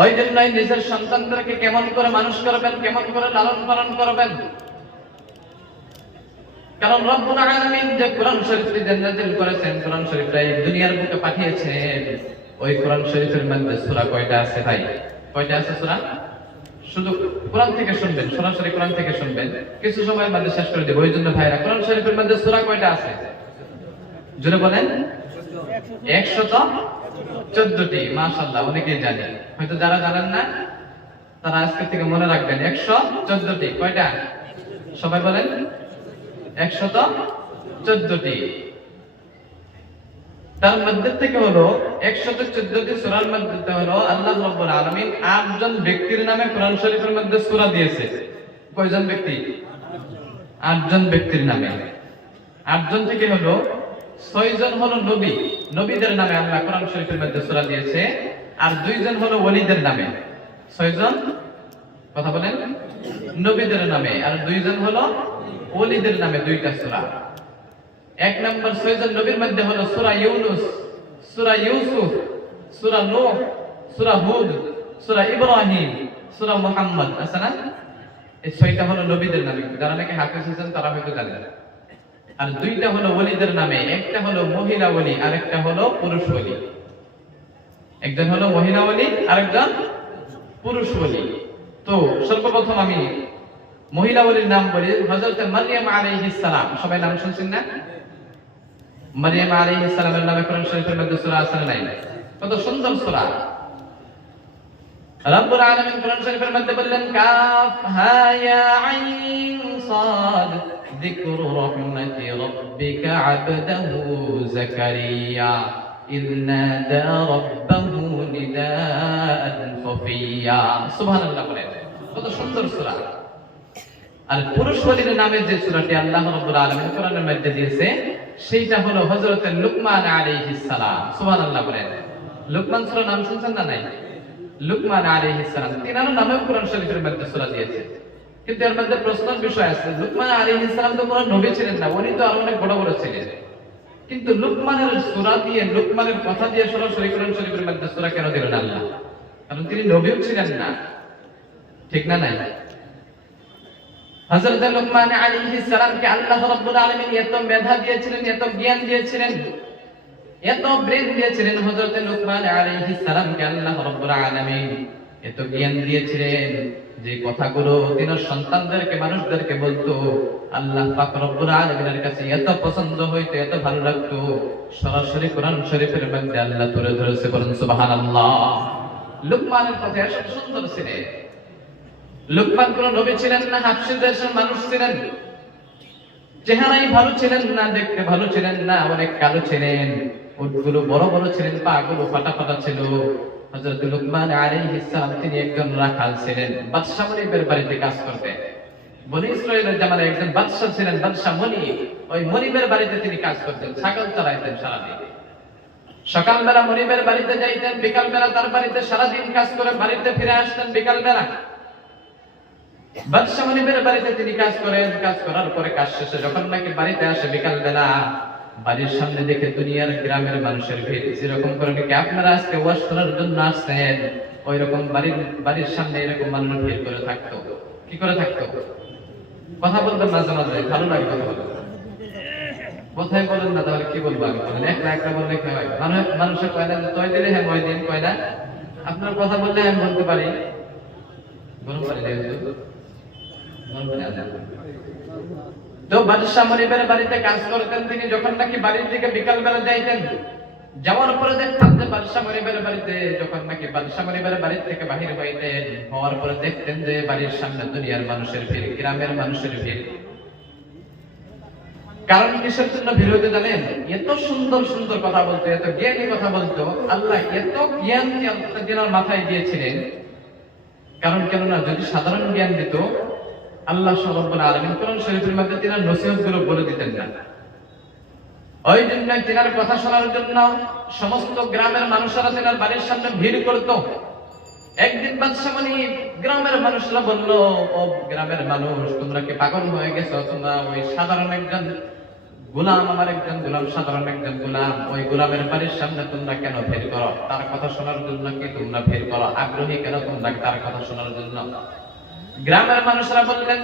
ওই জন্যই নিজের সন্তানদেরকে কেমন করে মানুষ করবেন, কেমন করে লালন পালন করবেন। কারণ রব্বুল আলামিন যে কোরআন শরীফ নাযিল করেছেন, কোরআন শরীফটা এই দুনিয়ার বুকে পাঠিয়েছেন, ওই কোরআন শরীফের মধ্যে সূরা কয়টা আছে ভাই? কয়টা আছে সূরা? শুধু কোরআন থেকে শুনবেন, সরাসরি কোরআন থেকে শুনবেন, কিছু সময়ের মধ্যে শেষ করে দেব। ওই জন্য ভাইরা, কোরআন শরীফের মধ্যে সূরা কয়টা আছে জোরে বলেন? 114টি। মাশাআল্লাহ, অনেকেই জানে। হয়তো যারা জানেন না তারা আজকে থেকে মনে রাখবেন, 114টি। কয়টা? সবাই বলেন। 114টি। তার মধ্যে থেকে হলো 114টি সূরার মধ্যে হলো আল্লাহ রাব্বুল আলামিন 8 জন ব্যক্তির নামে কোরআন শরীফের মধ্যে সূরা দিয়েছে। কয়জন ব্যক্তি? 8 জন ব্যক্তির নামে। 8 জন থেকে হলো 6 জন হলো নবী, নবীদের নামে আল্লাহ কোরআন শরীফের মধ্যে সূরা দিয়েছে। আর 2 জন হলো ওলিদের নামে। 6 জন, কথা বলেন, নবীদের নামে, আর 2 জন হলো ওলিদের নামে 2টা সূরা। 1 নম্বর 6 জন নবীর মধ্যে হলো সূরা ইউনূস, সূরা ইউসুফ, সূরা নূহ, সূরা হুদ, সূরা ইব্রাহিম, সূরা মুহাম্মদ। আছে না? এই 6টা হলো নবীদের নামে। যারা নাকি হাফেজ হয়েছেন তারা হয়তো জানেন। আর 2টা হলো ওলিদের নামে। একটা হলো মহিলা ওলি, আর একটা হলো পুরুষ ওলি। একজন হলো মহিলা ওলি, আরেকজন পুরুষ ওলি। তো সর্বপ্রথম আমি মহিলা ওলির নাম বলি, হযরত মারইয়াম আলাইহিস সালাম। সবাই নাম শুনছেন না? মারইয়াম আলাইহিস সালামের নামে কোরআন শরীফের মধ্যে সূরা আছে না নাই? কত সুন্দর সূরা! রব্বুল আলামিন কোরআন শরীফের মধ্যে বললেন, কাফ হা ইয়া আইন সাদ যিকরু রাহমাতি রাব্বিকা আবদাহু যাকারিয়া ইয নাদা রাব্বাহু নিদাআন খাফিয়া। সুবহানাল্লাহ বলেন। কত সুন্দর সূরা! আর পুরুষ ওলির নামে যে সূরাটি আল্লাহ রাব্বুল আলামিন কোরআনের মধ্যে দিয়েছে, সেইটা হলো হযরত লুকমান আলাইহিস সালাম। সুবহানাল্লাহ বলেন। লুকমান সূরা নাম শুনছেন না নাই? লুকমান আলাইহিস সালাম, তিনার নামে কোরআন শরীফের মধ্যে সূরা দিয়েছে। কিন্তু এর মধ্যে প্রশ্নের বিষয় আছে, লুকমান আলাইহিস সালাম তো কোনো নবী ছিলেন না, উনি তো আরো অনেক বড় বড় ছিলেন। কিন্তু লুকমানের সূরা দিয়ে, লুকমানের কথা দিয়ে সরাসরি কোরআন শরীফের মধ্যে সূরা কেন দিলেন আল্লাহ? কারণ তিনি নবীও ছিলেন না, ঠিক না নাই? হযরত লুকমান আলাইহিস সালামকে আল্লাহ রাব্বুল আলামিন এত মেধা দিয়েছিলেন, এত জ্ঞান দিয়েছিলেন, এত ব্রেন দিয়েছিলেন। হযরত লুকমান আলাইহিস সালামকে আল্লাহ রাব্বুল আলামিন এত জ্ঞান দিয়েছিলেন যে কথাগুলো তিনার সন্তানদেরকে, মানুষদেরকে বলতো, আল্লাহ পাক রব্বুল আলামিনের কাছে এত পছন্দ হইতো, এত ভালো লাগতো, সরাসরি কোরআন শরীফের মধ্যে আল্লাহ তুলে ধরেছে। বলেন সুবহানাল্লাহ। লুকমানের কথা এত সুন্দর ছিল। লুকমান কোন নবী ছিলেন না, হাবশী দেশের মানুষ ছিলেন। চেহারাই ভালো ছিলেন না, দেখতে ভালো ছিলেন না, অনেক কালো ছিলেন, উটগুলো বড় বড় ছিলেন, পা গুলো ফাটা ফাটা ছিল। হযরত লুকমান আলাইহিস সালাম তিনি একজন রাখাল ছিলেন, বাদশা মনিবের বাড়িতে কাজ করতেন। বনি ইসরাইলের জামানায় একজন বাদশা ছিলেন, বাদশা মনিব। ওই মনিবের বাড়িতে তিনি কাজ করতেন, ছাগল চড়াইতেন সারাদিন। সকালবেলা মনিবের বাড়িতে যাইতেন, বিকালবেলা তার বাড়িতে সারাদিন কাজ করে বাড়িতে ফিরে আসতেন বিকালবেলা। বাদশা মনিবের বাড়িতে তিনি কাজ করেন, কাজ করার পরে কাজ শেষে যখন নাকি বাড়িতে আসে বিকালবেলা, বাড়ির সামনে দেখে দুনিয়ার গ্রামের মানুষের ভিড়। যেরকম করে নাকি আপনারা আজকে ওয়াজ শোনার জন্য আসছেন, ওই রকম বাড়ির সামনে এরকম মানুষ ভিড় করে থাকতো। কি করে থাকতো? কথা বলতেন মাঝে মাঝে, ভালো লাগে কথা বলতে। কোথায় বলেন না, তাহলে কি বলবো আমি? বলেন একটা একটা বললে কি হয়? মানুষের কয় না যে তয় দিলে হ্যাঁ মই দিন, কয় না? আপনার কথা বললে আমি বলতে পারি, গরম পানি দেয় তো। বাদশা মনিবের বাড়িতে কাজ করতেন তিনি। যখন নাকি বাড়ির দিকে বিকাল বেলা যাইতেন, যাওয়ার পরে দেখতেন যে বাদশা মনিবের বাড়িতে, যখন নাকি বাদশা মনিবের বাড়ি থেকে বাহির হইতেন, হওয়ার পরে দেখতেন যে বাড়ির সামনে দুনিয়ার মানুষের ভিড়, গ্রামের মানুষের ভিড়। কারণ কিসের জন্য ভিড় হইতে জানেন? এত সুন্দর সুন্দর কথা বলতো, এত জ্ঞানী কথা বলতো। আল্লাহ এত জ্ঞান তিনার মাথায় দিয়েছিলেন। কারণ কেননা যদি সাধারণ জ্ঞান দিত, আল্লাহ রাব্বুল আলামিন কোরআন শরীফের মধ্যে তিনার নসিহতগুলো বলে দিতেন না। ওই জন্য তিনার কথা শোনার জন্য সমস্ত গ্রামের মানুষেরা তিনার বাড়ির সামনে ভিড় করত। একদিন বাদশা মনিব গ্রামের মানুষরা বলল, ও গ্রামের মানুষ, তোমরা কি পাগল হয়ে গেছো? তোমরা ওই সাধারণ একজন গোলাম, আমার একজন গোলাম, সাধারণ একজন গোলাম, ওই গোলামের বাড়ির সামনে তোমরা কেন ভিড় করো? তার কথা শোনার জন্য কি তোমরা ভিড় করো? আগ্রহী কেন তোমরা তার কথা শোনার জন্য? গ্রামের মানুষরা বললেন,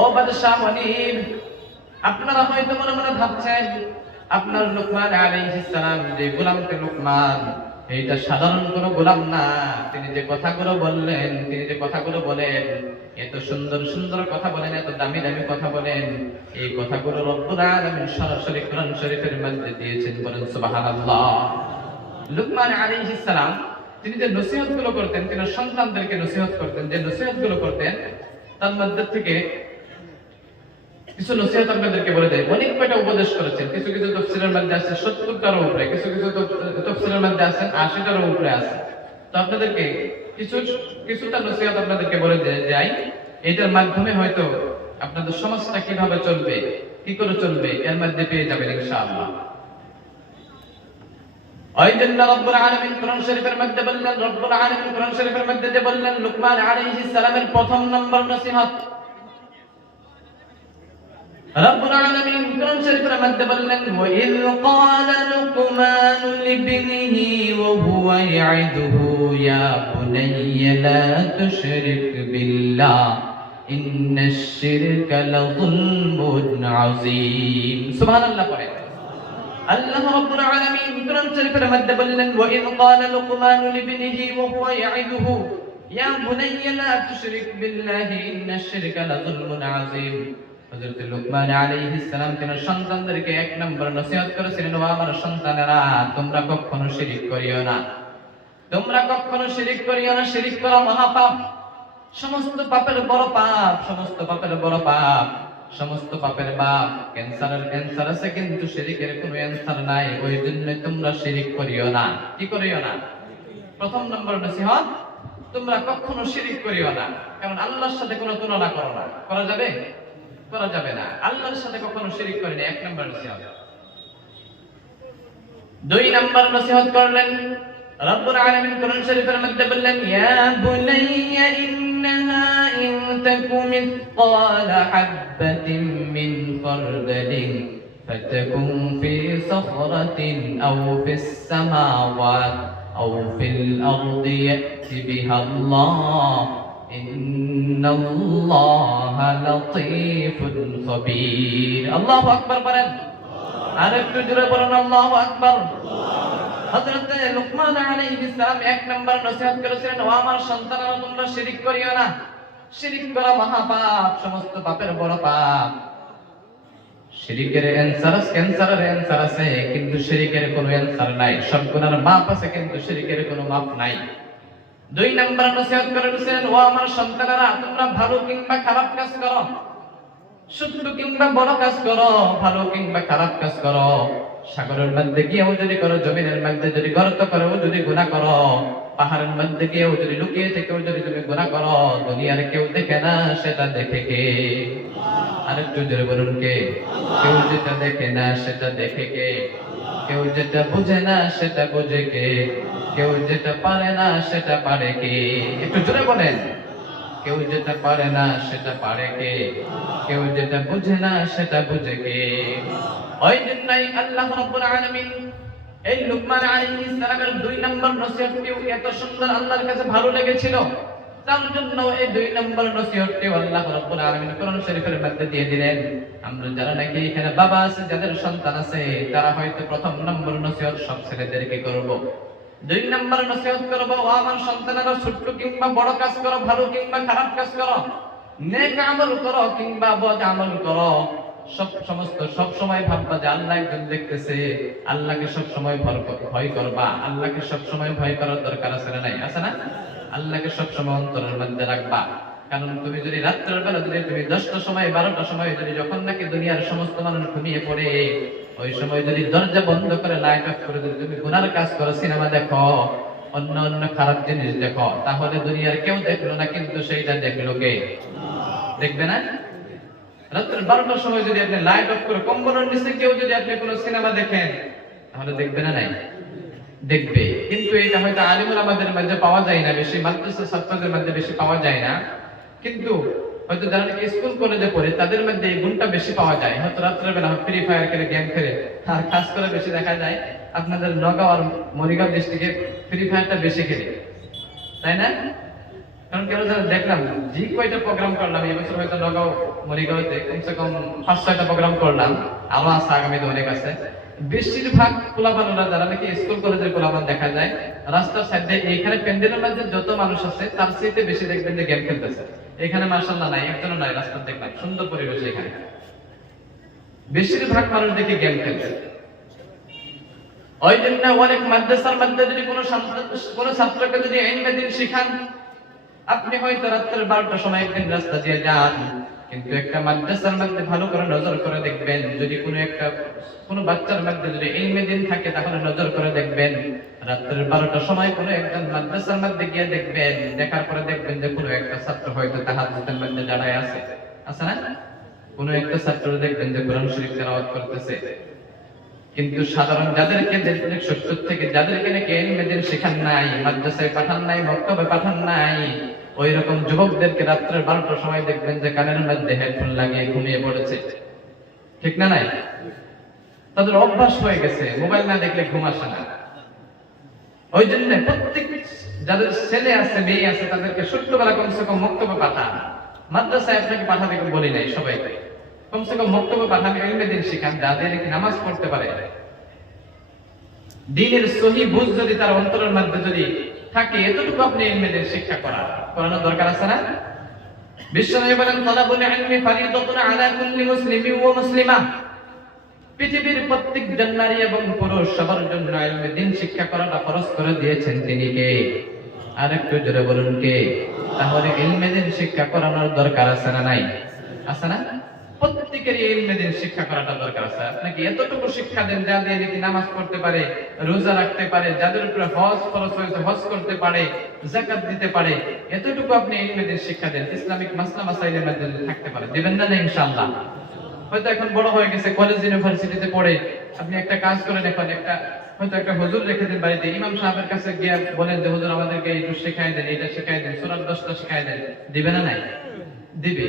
ও বাদশাহ মনিব, আপনারা হয়তো মনে মনে ভাবছেন আপনার লুকমান আলাইহিস সালাম যে গোলামকে লুকমান, এইটা সাধারণ কোনো গোলাম না। তিনি যে কথাগুলো বললেন, তিনি যে কথাগুলো বলেন, এত সুন্দর সুন্দর কথা বলেন, এত দামি দামি কথা বলেন, এই কথাগুলো রব্বুল আলামিন সরাসরি কোরআন শরীফের মধ্যে দিয়েছেন। বলেন সুবহানাল্লাহ। লুকমান আলাইহিস সালাম তিনি যে নসিহতগুলো করতেন, তিনি সন্তানদেরকে নসিহত করতেন, যে নসিহতগুলো করতেন তার মধ্যে থেকে কিছু নসিহত আপনাদেরকে বলে দেয়। অনেক কয়টা উপদেশ করেছেন, কিছু কিছু তাফসীরের মধ্যে আছে 70টার উপরে, কিছু কিছু তাফসীরের মধ্যে আছে 80টার উপরে আছে। তো আপনাদেরকে কিছুটা নসিহত আপনাদেরকে বলে যাই, এটার মাধ্যমে হয়তো আপনাদের সমাজটা কিভাবে চলবে, কি করে চলবে, এর মধ্যে পেয়ে যাবেন ইনশাআল্লাহ। ওই জন্য রব্বুল আলামিন কোরআন শরীফের মধ্যে বললেন, রব্বুল আলামিন কোরআন শরীফের মধ্যে যে বললেন লুকমান আলাইহিস সালামের প্রথম নম্বর নসিহত, রব্বুল আলামিন কোরআন শরীফের মধ্যে বললেন, ওয়া ইয ক্বালা লুকমান লিবনিহি ওয়া হুয়া ইয়াইদুহু ইয়া বুনাইয়া লা তুশরিক বিল্লাহ ইন্নাশ শিরকা লাযুলমুন আযীম। সুবহানাল্লাহ পড়ে। আল্লাহ রাব্বুল আলামিন কোরআন শরীফের মধ্যে বললেন, ওয়া ইয ক্বালা লুকমান লিবনিহি ওয়া হুয়া ইয়াইদুহু ইয়া বুনাইয়া লা তুশরিক বিল্লাহি ইন্নাশ শিরকা লাযুলমুন আযীম। হযরত লুকমান আলাইহিস সালাম তিনি সন্তানদেরকে এক নম্বর নসিহত করেছিলেন, ও আমার সন্তানেরা, তোমরা কখনো শিরক করিও না, তোমরা কখনো শিরক করিও না। শিরক করা মহাপাপ, সমস্ত পাপের বড় পাপ, সমস্ত পাপের বড় পাপ, সমস্ত পাপের বাপ। ক্যান্সারের ক্যান্সার আছে কিন্তু শিরকের কোনো ক্যান্সার নাই, ওই জন্য তোমরা শিরক করিও না। কি করিও না? প্রথম নম্বর নসিহত, তোমরা কখনো শিরক করিও না, কারণ আল্লাহর সাথে কোনো তুলনা করো না। করা যাবে? করা যাবে না। আল্লাহর সাথে কখনো শিরক করি না, এক নম্বর নসিহত। দুই নম্বর নসিহত করলেন রব্বুল আলামিন কোরআন শরীফের মধ্যে বললেন, ইয়া বুনাইয়া ইন্নাহা ইন তাকু মিসকালা হাববাতিন মিন খারদালিন ফাতাকুন ফি সাখরাতিন আও ফিস সামাওয়াত আও ফিল আরদি ইয়াতি বিহা আল্লাহ ইন্নাল্লাহা লাতীফুন খাবীর। আল্লাহু আকবার বলেন, আর একটু জোরে বলুন আল্লাহু আকবার। হযরত লুকমান আলাইহিস সালাম এক নাম্বার নসিহত করেছিলেন, ও আমার সন্তানেরা, তোমরা শিরক করিও না। শিরক করা মহাপাপ, সমস্ত পাপের বড় পাপ। শিরকের ক্যান্সারের ক্যান্সার আছে কিন্তু শিরকের কোনো ক্যান্সার নাই। সব গুনার মাপ আছে কিন্তু শিরকের কোনো মাপ নাই। দুই নাম্বার নসিহত করেছিলেন, ও আমার সন্তানেরা, তোমরা ভালো কিংবা খারাপ কাজ করো, ছোট্ট কিংবা বড় কাজ করো, ভালো কিংবা খারাপ কাজ করো, সাগরের মধ্যে গিয়েও যদি করো, জমিনের মধ্যে যদি গর্ত করো, যদি গুনাহ করো, পাহাড়ের মধ্যে গিয়েও যদি লুকিয়ে থেকেও যদি তুমি গুনাহ করো, দুনিয়ার কেউ দেখে না, সেটা দেখে কে? আরেকটু জোরে বলুন, কে? কেউ যেটা দেখে না সেটা দেখে কে? কেউ যেটা বুঝে না সেটা বুঝে কে? কেউ যেটা পারে না সেটা পারে কে? একটু জোরে বলেন। কেউ যেটা পারে না সেটা পারে কে? কেউ যেটা বুঝে না সেটা বুঝে কে? ওই জন্যই আল্লাহ রাব্বুল আলামিন এই লুকমান আলাইহিস সালামের দুই নম্বর নসিহতটিও এত সুন্দর আল্লাহর কাছে ভালো লেগেছিল, তার জন্য এই দুই নম্বর নসিহতটিও আল্লাহ রাব্বুল আলামিন কোরআন শরীফের মধ্যে দিয়ে দিলেন। আমরা যারা নাকি এখানে বাবা আছে, যাদের সন্তান আছে, তারা হয়তো প্রথম নম্বর নসিহত সব ছেলেদেরকে করব, দুই নম্বর নসিহত করব, ও আমার সন্তানেরা, ছোট্ট কিংবা বড় কাজ করো, ভালো কিংবা খারাপ কাজ করো, নেক আমল করো কিংবা বদ আমল করো, সব সময় ভাববা যে আল্লাহ একজন দেখতেছে। আল্লাহকে সব সময় ভয় করবা। আল্লাহকে সব সময় ভয় করার দরকার আছে না নাই? আছে না? আল্লাহকে সব সময় অন্তরের মধ্যে রাখবা। কারণ তুমি যদি রাত্রের বেলা যদি তুমি 10টার সময় 12টার সময় যদি যখন নাকি দুনিয়ার সমস্ত মানুষ ঘুমিয়ে পড়ে, ওই সময় যদি দরজা বন্ধ করে লাইট অফ করে যদি তুমি গুনার কাজ করো, সিনেমা দেখো, অন্য অন্য খারাপ জিনিস দেখো, তাহলে দুনিয়ার কেউ দেখলো না কিন্তু সেইটা দেখলো কে? দেখবে না? রাত্রে 12টার সময় যদি আপনি লাইট অফ করে কম্বলের নিচে কেউ যদি আপনি কোনো সিনেমা দেখেন, তাহলে দেখবে না? নাই, দেখবে। কিন্তু এটা হয়তো আলিমুল আমাদের মধ্যে পাওয়া যায় না বেশি, মাদ্রাসা ছাত্রদের মধ্যে বেশি পাওয়া যায় না। কিন্তু হয়তো যারা নাকি স্কুল কলেজে পড়ে তাদের মধ্যে এই গুণটা বেশি পাওয়া যায়। হয়তো রাত্রের বেলা ফ্রি ফায়ার খেলে, গেম খেলে, আর খাস করে বেশি দেখা যায় আপনাদের নগাঁও আর মরিগাঁও ডিস্ট্রিক্টে ফ্রি ফায়ারটা বেশি খেলে, তাই না? কারণ কেন জানেন, দেখলাম যে কয়টা প্রোগ্রাম করলাম এই বছর, হয়তো নগাঁও মরিগাঁওতে কমসে কম 5-6টা প্রোগ্রাম করলাম, আরো আছে আগামীতে অনেক আছে। বেশিরভাগ পোলাপানরা যারা নাকি স্কুল কলেজের পোলাপান দেখা যায় রাস্তার সাইডে, এইখানে প্যান্ডেলের মধ্যে যত মানুষ আছে তার চাইতে বেশি দেখবেন যে গেম খেলতেছে। এখানে মাশাআল্লাহ নাই, একজনও নাই, রাস্তা দেখলাম সুন্দর পরিবেশ, এখানে বেশিরভাগ মানুষ দেখে গেম খেলছে। ওই জন্য অনেক মাদ্রাসার মধ্যে যদি কোনো ছাত্রকে যদি ইলমে দ্বীন শিখান, আপনি হয়তো রাত্রের 12টার সময় একদিন রাস্তা দিয়ে যান, কিন্তু একটা মাদ্রাসার মধ্যে ভালো করে নজর করে দেখবেন, যদি কোনো বাচ্চার মধ্যে যদি ইলমে দ্বীন থাকে তাহলে নজর করে দেখবেন, রাত্রের 12টার সময় কোনো একজন মাদ্রাসার মধ্যে গিয়ে দেখবেন, দেখার পরে দেখবেন যে কোনো একটা ছাত্র হয়তো তাহাজ্জুদের মধ্যে দাঁড়ায় আছে না? কোনো একটা ছাত্র দেখবেন যে কোরআন শরীফ তেলাওয়াত করতেছে। কিন্তু সাধারণ যাদেরকে 70 থেকে যাদেরকে নাকি ইলমে দ্বীন শেখান নাই, মাদ্রাসায় পাঠান নাই, মক্তবে পাঠান নাই, ওই রকম যুবকদেরকে রাত্রের 12টার সময় দেখবেন যে কানের মধ্যে হেডফোন লাগিয়ে ঘুমিয়ে পড়েছে, ঠিক না? নাই, তাদের অভ্যাস হয়ে গেছে, মোবাইল না দেখলে ঘুম আসে না। ওই জন্য প্রত্যেক যাদের ছেলে আছে, মেয়ে আছে, তাদেরকে ছোট্টবেলা কমসে কম মক্তবে পাঠান। মাদ্রাসায় আপনাকে পাঠাতে বলি নাই, সবাইকে কমসে কম মক্তবে পাঠান, ইলমে দ্বীন শিখান, যাদের নামাজ পড়তে পারে, দ্বীনের সহি বুঝ যদি তার অন্তরের মধ্যে যদি থাকে, এতটুকু আপনি ইলমে দ্বীন শিক্ষা করানোর দরকার আছে না? বিশ্বনবী বলেন, তালাবুল ইলমি ফারিদাতুন আলা কুল্লি মুসলিমিন ওয়া মুসলিমা। পৃথিবীর প্রত্যেকজন নারী এবং পুরুষ সবার জন্য ইলমে দ্বীন শিক্ষা করাটা ফরজ করে দিয়েছেন তিনি কে? আর একটু জোরে বলুন কে? তাহলে ইলমে দ্বীন শিক্ষা করানোর দরকার আছে না নাই? আছে না? প্রত্যেকেরই ইলমে দ্বীন শিক্ষা করাটা দরকার আছে। আপনাকে এতটুকু শিক্ষা দেন যা দিয়ে নাকি নামাজ পড়তে পারে, রোজা রাখতে পারে, যাদের উপরে হজ ফরজ হয়েছে হজ করতে পারে, যাকাত দিতে পারে, এতটুকু আপনি ইলমে দ্বীন শিক্ষা দেন, ইসলামিক মাসলা মাসাইলের মধ্যে থাকতে পারে, দিবেন না ইনশাআল্লাহ? হয়তো এখন বড় হয়ে গেছে, কলেজ ইউনিভার্সিটিতে পড়ে, আপনি একটা কাজ করেন, এখন হয়তো একটা হুজুর রেখে দেন বাড়িতে, ইমাম সাহেবের কাছে গিয়ে বলেন যে হুজুর আমাদেরকে একটু শেখায় দেন, এটা শেখায় দেন, সূরা 10টা শেখায় দেন, দিবে না? নাই, দিবে।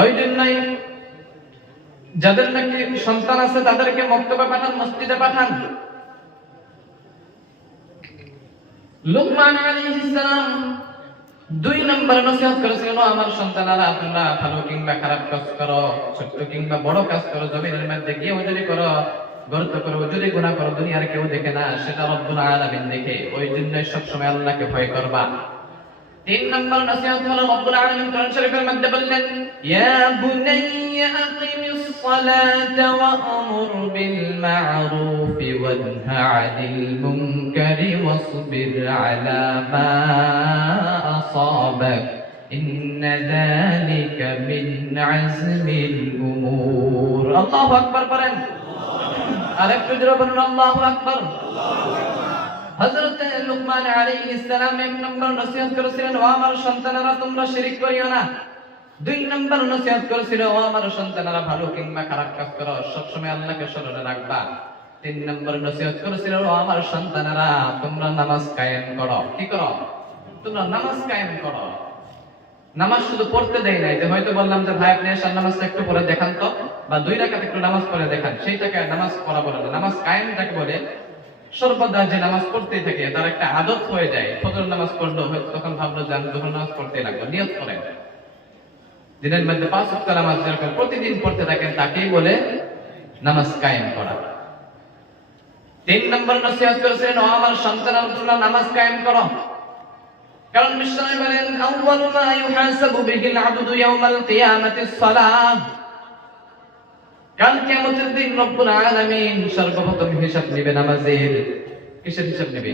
ওই জন্যই যাদের নাকি সন্তান আছে তাদেরকে মক্তবে পাঠান, মসজিদে পাঠান। লুকমান আলাইহিস সালাম 2 নম্বর নসিহত করেছিলেন, আমার সন্তানেরা তোমরা ভালো কিংবা খারাপ কাজ করো, ছোট কিংবা বড় কাজ করো, জমিনের মধ্যে গিয়ে ওজুরি করো, গর্ত করো, ওজুরি গুনাহ করো, দুনিয়ার কেউ দেখে না, সেটা রব্বুল আলামিন দেখে। ওই জন্য সব সময় আল্লাহকে ভয় করবা। 3 নম্বর নসিহত হলো, রব্বুল আলামিন কোরআন শরীফের মধ্যে বললেন, ইয়া বুনাইয়া আকিমিস সালাতা ওয়া আমুর বিল মা'রুফ ওয়া নহা আনিল মুনকারি ওয়াসবির আলা মা আসাবাক ইন্না যালিকা মিন আজমিল উমুর। আল্লাহু আকবার বলেন, আর একটু জোরে বলুন আল্লাহু আকবার। হযরত লুকমান আলাইহিস সালাম 1 নম্বর নসিহত করেছিলেন, ও আমার সন্তানেরা তোমরা শিরক করিও না। 2 নম্বর নসিহত করেছিলেন, ও আমার সন্তানেরা ভালো কিংবা খারাপ কাজ করো, সব সময় আল্লাহকে স্মরণে রাখবা। 3 নম্বর নসিহত করেছিলেন, ও আমার সন্তানেরা তোমরা নামাজ কায়েম করো। কি করো? তোমরা নামাজ কায়েম করো। নামাজ শুধু পড়তে দেই নাই, যে হয়তো বললাম যে ভাই আপনি এশার নামাজটা একটু পড়ে দেখান তো, বা 2 রাকাত একটু নামাজ পড়ে দেখান, সেইটাকে নামাজ পড়া বলে না। নামাজ কায়েম যাকে বলে, সর্বদা যে নামাজ পড়তেই থাকে, তার একটা আদত হয়ে যায়। ফজর নামাজ পড়লো, হয়তো তখন ভাবলো যে আমি যখন নামাজ পড়তেই লাগলো, নিয়ত করেন দিনের মধ্যে 5 ওয়াক্ত নামাজ যেরকম প্রতিদিন পড়তে থাকেন, তাকেই বলে নামাজ কায়েম করা। 3 নম্বর নসিহত করেছেন, ও আমার সন্তানেরা তোমরা নামাজ কায়েম করো। কারণ বিশ্বনবী বলেন, আউয়ালু মা ইউহাসাবু বিহিল আবদু ইয়াউমাল কিয়ামাতিস সালাহ। কাল কিয়ামতের দিন রব্বুল আলামিন সর্বপ্রথম হিসাব নেবে নামাজের। কিসের হিসাব নেবে?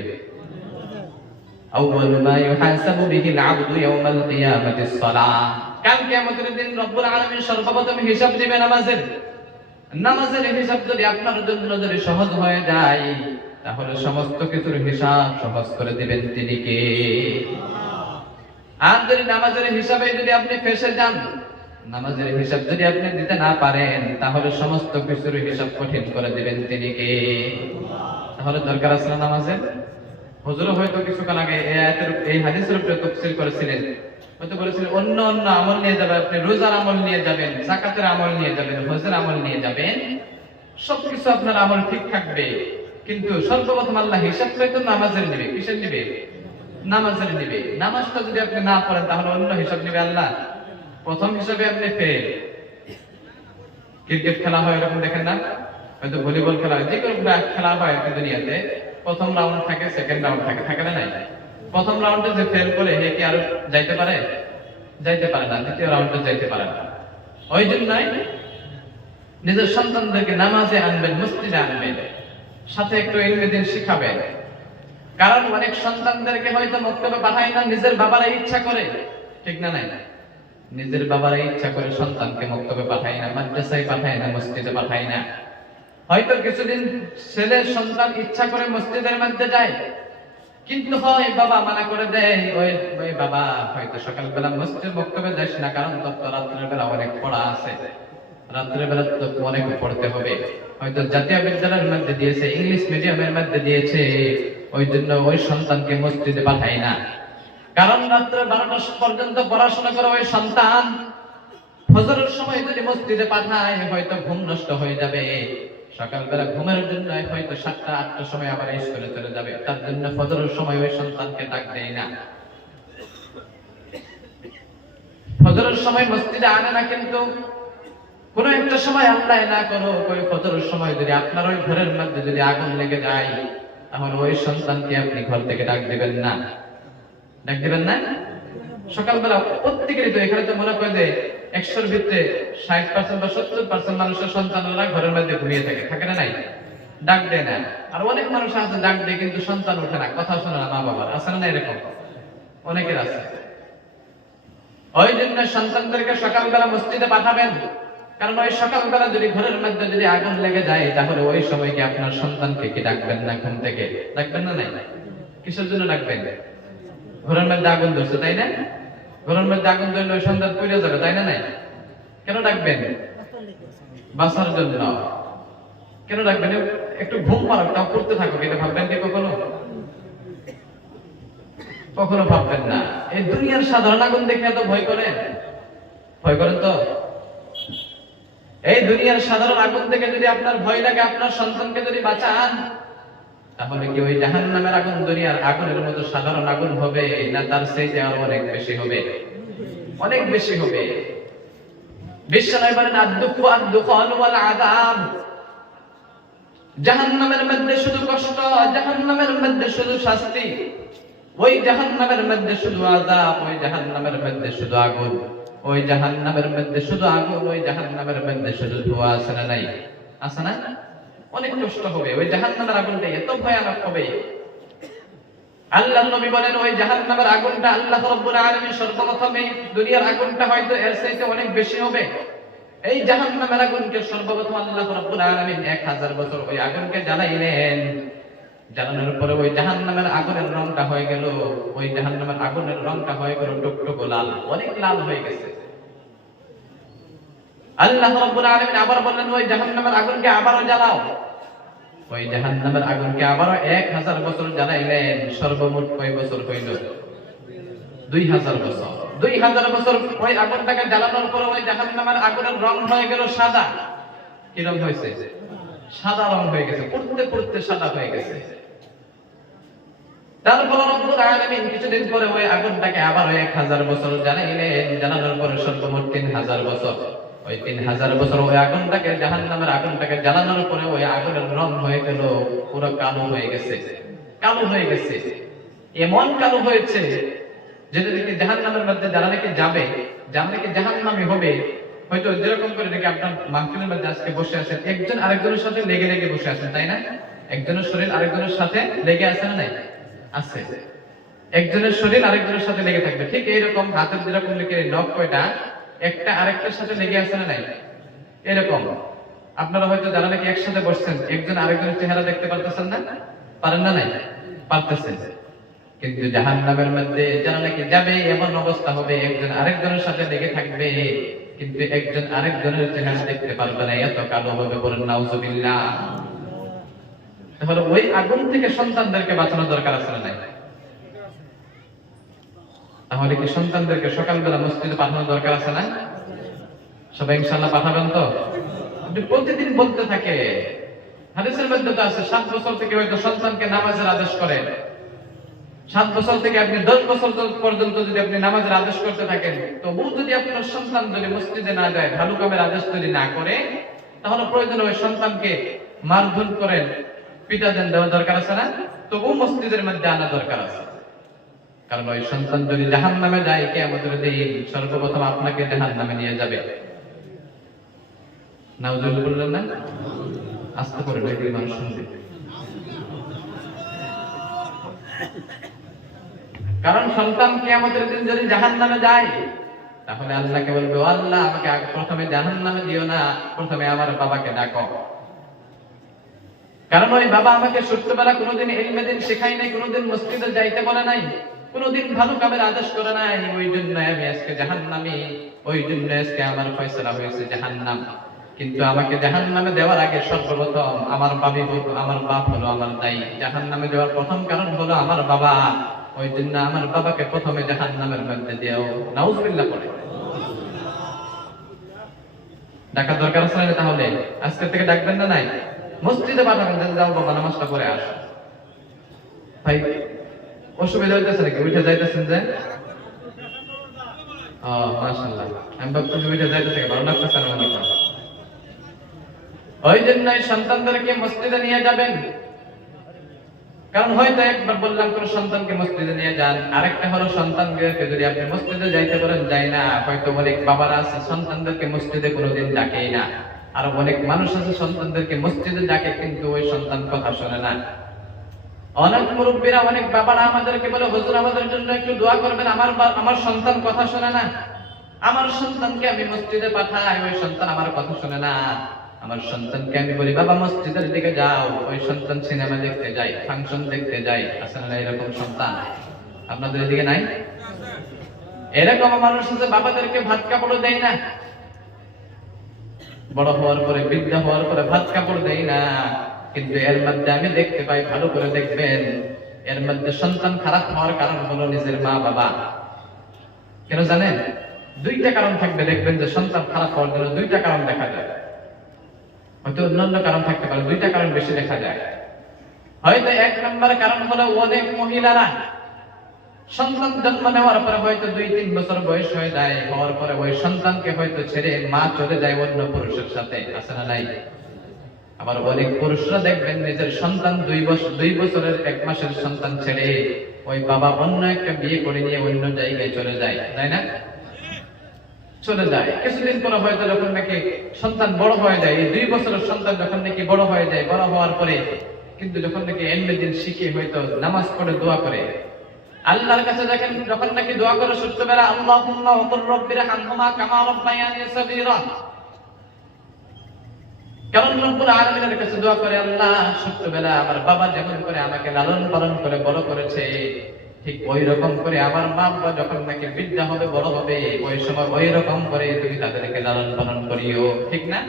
আউয়ালু মা ইউহাসাবু বিহিল আবদু ইয়াউমাল কিয়ামাতিস সালাহ। কাল কিয়ামতের দিন রব্বুল আলামিন সর্বপ্রথম হিসাব নেবে নামাজের। নামাজের হিসাব যদি আপনার জন্য যদি সহজ হয়ে যায়, তাহলে সমস্ত কিছুর হিসাব সহজ করে দিবেন তিনি কে? আর যদি নামাজের হিসাবে যদি আপনি ফেঁসে যান, নামাজের হিসাব যদি আপনি দিতে না পারেন, তাহলে সমস্ত কিছুর হিসাব কঠিন করে দিবেন তিনি কে? তাহলে দরকার আছে না নামাজের? হুজুর হয়তো কিছুক্ষণ আগে এই হাদিসের উপরে তাফসীর করেছিলেন, হয়তো বলেছিলেন অন্য অন্য আমল নিয়ে যাবেন, আপনি রোজার আমল নিয়ে যাবেন, যাকাতের আমল নিয়ে যাবেন, হজের আমল নিয়ে যাবেন, সবকিছু আপনার আমল ঠিক থাকবে, কিন্তু সর্বপ্রথম আল্লাহ হিসাবটাই তো নামাজের নেবে। কিসের নেবে? নামাজের নেবে। নামাজটা যদি আপনি না পড়েন তাহলে অন্য হিসাব নেবে আল্লাহ। প্রথম হিসাবে আপনি ফেল। ক্রিকেট খেলা হয় এরকম দেখেন না, হয়তো ভলিবল খেলা হয়, যে কোনো খেলা হয় আর কি দুনিয়াতে, প্রথম রাউন্ড থাকে, সেকেন্ড রাউন্ড থাকে, থাকে না? নাই। প্রথম রাউন্ডে যে ফেল করে হে কি আরো যাইতে পারে? যাইতে পারে না। দ্বিতীয় রাউন্ডে যাইতে পারে না। ওই জন্যই নিজের সন্তানদেরকে নামাজে আনবেন, মসজিদে আনবেন, সাথে একটু ইলমে দ্বীন শিখাবেন। কারণ অনেক সন্তানদেরকে হয়তো মক্তবে পাঠায় না, নিজের বাবারা ইচ্ছা করে, ঠিক না? নাই, নিজের বাবারা ইচ্ছা করে সন্তানকে মক্তবে পাঠায় না, মাদ্রাসায় পাঠায় না, মসজিদে পাঠায় না। হয়তো কিছুদিন ছেলের সন্তান ইচ্ছা করে মসজিদের মধ্যে যায়, কিন্তু হয় বাবা মানা করে দেয়, ওই বাবা হয়তো সকালবেলা মসজিদ মক্তবে যাস না, কারণ তোর তো রাত্রের বেলা অনেক পড়া আছে, রাত্রের বেলা তো অনেক পড়তে হবে। হয়তো জাতীয় বিদ্যালয়ের মধ্যে দিয়েছে, ইংলিশ মিডিয়ামের মধ্যে দিয়েছে, ওই জন্য ওই সন্তানকে মসজিদে পাঠায় না। কারণ রাত্রে 12টা পর্যন্ত পড়াশোনা করে ওই সন্তান ফজরের সময় যদি মসজিদে পাঠায় হয়তো ঘুম নষ্ট হয়ে যাবে, সকালবেলা ঘুমের জন্য হয়তো 7টা-8টার সময় আবার স্কুলে চলে যাবে, তার জন্য ফজরের সময় ওই সন্তানকে ডাক দেয় না, ফজরের সময় মসজিদে আনে না। কিন্তু কোন একটা সময় আল্লাহ না করো ওই ফজরের সময় যদি আপনার ওই ঘরের মধ্যে যদি আগুন লেগে যায়, তাহলে ওই সন্তানকে আপনি ঘর থেকে ডাক দিবেন না, ডাক দিবেন না। সকালবেলা প্রত্যেকেরই তো, এখানে তো মনে করে যে 100-র ভিতরে 60% বা 70% মানুষের সন্তানরা ঘরের মধ্যে ঘুমিয়ে থাকে, থাকে না? নাই, ডাক দেয় না। আর অনেক মানুষ আছে ডাক দেয় কিন্তু সন্তান ওঠে না, কথা শোনে না মা বাবার, আছে না? এরকম অনেকের আছে। ওই জন্য সন্তানদেরকে সকালবেলা মসজিদে পাঠাবেন, কারণ ওই সকালবেলা যদি ঘরের মধ্যে যদি আগুন লেগে যায় তাহলে ওই সময় কি আপনার সন্তানকে কি ডাকবেন না? ঘুম থেকে ডাকবেন না? নাই, কিসের জন্য ডাকবেন? ঘরের মধ্যে আগুন ধরছে, তাই না? ঘরের মধ্যে আগুন ধরলে ওই সন্তান পুড়ে যাবে, তাই না? নাই, কেন ডাকবেন? বাঁচার জন্য। কেন ডাকবেন? একটু ঘুম পারো, তাও করতে থাকো, এটা ভাববেন কি কখনো? কখনো ভাববেন না। এই দুনিয়ার সাধারণ আগুন দেখে এত ভয় করেন? ভয় করেন তো? এই দুনিয়ার সাধারণ আগুন থেকে যদি আপনার ভয় লাগে, আপনার সন্তানকে যদি বাঁচান, তাহলে কি ওই জাহান্নামের আগুন দুনিয়ার আগুনের মতো সাধারণ আগুন হবে না তার চাইতে আরো অনেক বেশি হবে? অনেক বেশি হবে। বিশ্বনবী বলেন আদ-দুখু আদ-দুখান ওয়াল আযাব, জাহান্নামের মধ্যে শুধু কষ্ট, জাহান্নামের মধ্যে শুধু শাস্তি, ওই জাহান্নামের মধ্যে শুধু আযাব, ওই জাহান্নামের মধ্যে শুধু আগুন, ওই জাহান্নামের মধ্যে শুধু আগুন, ওই জাহান্নামের মধ্যে শুধু ধোঁয়া, আছে না? নাই, আছে না? অনেক কষ্ট হবে। ওই জাহান্নামের আগুনটা এত ভয়ানক হবে। আল্লাহর নবী বলেন ওই জাহান্নামের আগুনটা আল্লাহ রাব্বুল আলামিন সর্বপ্রথম এই দুনিয়ার আগুনটা হয়তো এর চাইতে অনেক বেশি হবে। এই জাহান্নামের আগুনকে সর্বপ্রথম আল্লাহ রাব্বুল আলামিন 1000 বছর ওই আগুনকে জ্বালাইলেন। জ্বালানোর পরে ওই জাহান্নামের আগুনের রংটা হয়ে গেল, ওই জাহান্নামের আগুনের রংটা হয়ে গেল টকটকে লাল, অনেক লাল হয়ে গেছে। আল্লাহ রাব্বুল আলামিন আবার বললেন ওই জাহান্নামের আগুনকে আবারো জ্বালাও। ওই জাহান্নামের আগুনকে আবারো 1000 বছর জ্বালাইলেন। সর্বমোট কয় বছর হইল? 2000 বছর। 2000 বছর ওই আগুনটাকে জ্বালানোর পর ওই জাহান্নামের আগুনের রং হয়ে গেল সাদা। কি রং হয়েছে? সাদা রং হয়ে গেছে, পড়তে পড়তে সাদা হয়ে গেছে। তারপর রব্বুল আলামিন কিছুদিন পরে ওই আগুনটাকে আবার 1000 বছর জ্বালাইলেন। জ্বালানোর পরে সর্বমোট 3000 বছর। ওই 3000 বছর ওই আগুনটাকে, জাহান্নামের আগুনটাকে জ্বালানোর পরে ওই আগুনের রং হয়ে গেল পুরো কালো হয়ে গেছে, কালো হয়ে গেছে। এমন কালো হয়েছে যেটা দেখে জাহান্নামের মধ্যে যারা নাকি যাবে, যারা নাকি জাহান্নামী হবে, হয়তো যেরকম করে দেখে আপনার মাহফিলের মধ্যে আজকে বসে আছেন, একজন আরেকজনের সাথে লেগে লেগে বসে আছেন, তাই না? একজনের শরীর আরেকজনের সাথে লেগে আছে না? নাই, আছে। একজনের শরীর আরেকজনের সাথে লেগে থাকবে। ঠিক এইরকম হাতের যেরকম লেগে নখ কয়টা একটা আরেকটার সাথে লেগে আছে না? নাই, এরকম। আপনারা হয়তো যারা নাকি একসাথে বসছেন, একজন আরেকজনের চেহারা দেখতে পারতেছেন না? পারেন না? নাই, পারতেছেন। কিন্তু জাহান্নামের মধ্যে যারা নাকি যাবে এমন অবস্থা হবে, একজন আরেকজনের সাথে লেগে থাকবে কিন্তু একজন আরেকজনের চেহারা দেখতে পারবে না, এত কালো হবে। বলেন নাউজুবিল্লাহ। তাহলে ওই আগুন থেকে সন্তানদেরকে বাঁচানো দরকার আছে না? নাই? তাহলে কি সন্তানদেরকে সকালবেলা মসজিদে পাঠানোর দরকার আছে না? সবাই ইনশাআল্লাহ পাঠাবেন তো? আপনি প্রতিদিন বলতে থাকে। হাদিসের মধ্যে তো আছে 7 বছর থেকে হয়তো সন্তানকে নামাজের আদেশ করেন। 7 বছর থেকে আপনি 10 বছর পর্যন্ত যদি আপনি নামাজের আদেশ করতে থাকেন, তবুও যদি আপনার সন্তান যদি মসজিদে না যায়, ভালো কামের আদেশ যদি না করে, তাহলে প্রয়োজনে ওই সন্তানকে মারধর করেন, পিটা দেন, দেওয়া দরকার আছে না? তবুও মসজিদের মধ্যে আনা দরকার আছে। কারণ ওই সন্তান যদি জাহান্নামে যায়, কিয়ামতের দিন সর্বপ্রথম আপনাকে জাহান্নামে নিয়ে যাবে। নাউজুবিল্লাহ বললেন না? আস্তে করে দেখি মানুষ শুনবে। কারণ সন্তান কিয়ামতের দিন যদি জাহান্নামে যায়, তাহলে আল্লাহকে বলবে, ও আল্লাহ, আমাকে প্রথমে জাহান্নামে দিও না, প্রথমে আমার বাবাকে ডাকো। কারণ ওই বাবা আমাকে ছোট্টবেলা কোনোদিন ইলমে দ্বীন শেখায় নাই, কোনোদিন মসজিদে যাইতে বলে নাই, কোনোদিন ভালো কামের আদেশ করে নাই। ওই জন্য আমি আজকে জাহান্নামী, ওই জন্য আজকে আমার ফয়সালা হয়েছে জাহান্নাম। কিন্তু আমাকে জাহান্নামে দেওয়ার আগে সর্বপ্রথম আমার বাপ হলো আমার দায়ী। জাহান্নামে দেওয়ার প্রথম কারণ হলো আমার বাবা। ওই জন্য আমার বাবাকে প্রথমে জাহান্নামের মধ্যে দিও। নাউজুবিল্লাহ পড়ে। ডাকার দরকার আছে না? তাহলে আজকে থেকে ডাকবেন না? নাই, মসজিদে পাঠাবেন, যাও বাবা নামাজটা পড়ে আস। ভাই অসুবিধা হইতেছে নাকি? উঠে যাইতেছেন যে? মাশাআল্লাহ, আমি ভাবতেছি উঠে যাইতেছে, ভালো লাগতেছে না মনে হয়। ওই জন্যই সন্তানদেরকে মসজিদে নিয়ে যাবেন। কারণ হয়তো একবার বললাম কোন সন্তানকে মসজিদে নিয়ে যান, আরেকটা হলো সন্তানকে যদি আপনি মসজিদে যাইতে পারেন, যাই না। হয়তো অনেক বাবারা আছে সন্তানদেরকে মসজিদে কোনোদিন ডাকেই না, আর অনেক মানুষ আছে সন্তানদেরকে মসজিদে ডাকে, কিন্তু ওই সন্তান কথা শোনে না। অনেক মুরব্বীরা, অনেক বাবারা আমাদেরকে বলে, হুজুর আমাদের জন্য একটু দোয়া করবেন, আমার সন্তান কথা শোনে না। আমার সন্তানকে আমি মসজিদে পাঠাই, ওই সন্তান আমার কথা শোনে না। আমার সন্তানকে আমি বলি, বাবা মসজিদের দিকে যাও, ওই সন্তান সিনেমা দেখতে যায়, ফাংশন দেখতে যায়। আসলে না এরকম সন্তান আপনাদের এদিকে নাই? এরকম মানুষ আছে বাবাদেরকে ভাত কাপড় দেয় না, বড় হওয়ার পরে, বৃদ্ধ হওয়ার পরে ভাত কাপড় দেয় না। কিন্তু এর মধ্যে আমি দেখতে পাই, ভালো করে দেখবেন, এর মধ্যে সন্তান খারাপ হওয়ার কারণ হলো নিজের মা বাবা। কেন জানেন? 2টা কারণ থাকবে, দেখবেন যে সন্তান খারাপ হওয়ার জন্য 2টা কারণ দেখা যায়। হয়তো অন্যান্য কারণ থাকতে পারে, 2টা কারণ বেশি দেখা যায়। হয়তো 1 নম্বর কারণ হলো, অনেক মহিলারা সন্তান জন্ম নেওয়ার পরে হয়তো 2-3 বছর বয়স হয়ে যায়, হওয়ার পরে ওই সন্তানকে হয়তো ছেড়ে মা চলে যায় অন্য পুরুষের সাথে। আছে না নাই? আবার অনেক পুরুষরা দেখবেন নিজের সন্তান 2 বছরের 1 মাসের সন্তান ছেড়ে ওই বাবা অন্য একটা বিয়ে করে নিয়ে অন্য জায়গায় চলে যায়, তাই না? চলে যায়। কিছুদিন পরে হয়তো যখন নাকি সন্তান বড় হয়ে যায়, এই 2 বছরের সন্তান যখন নাকি বড় হয়ে যায়, বড় হওয়ার পরে কিন্তু যখন নাকি ইলমে দ্বীন শিখে হয়তো নামাজ পড়ে দোয়া করে, আল্লাহর কাছে দেখেন যখন নাকি দোয়া করে ছোট্টবেলা, আল্লাহুম্মা ওয়াকুর রাব্বিরহামহুমা কামা রাব্বায়ানি সাগীরা। কারণ রব্বুল আলামিনের কাছে দোয়া করে, আল্লাহ ছোট্টবেলা আমার বাবা যেমন করে আমাকে লালন পালন করে বড় করেছে, ঠিক ওই রকম করে আমার মা বাবা যখন নাকি বৃদ্ধা হবে, বড় হবে, ওই সময় ওই রকম করে তুমি তাদেরকে লালন পালন করিও। ঠিক না?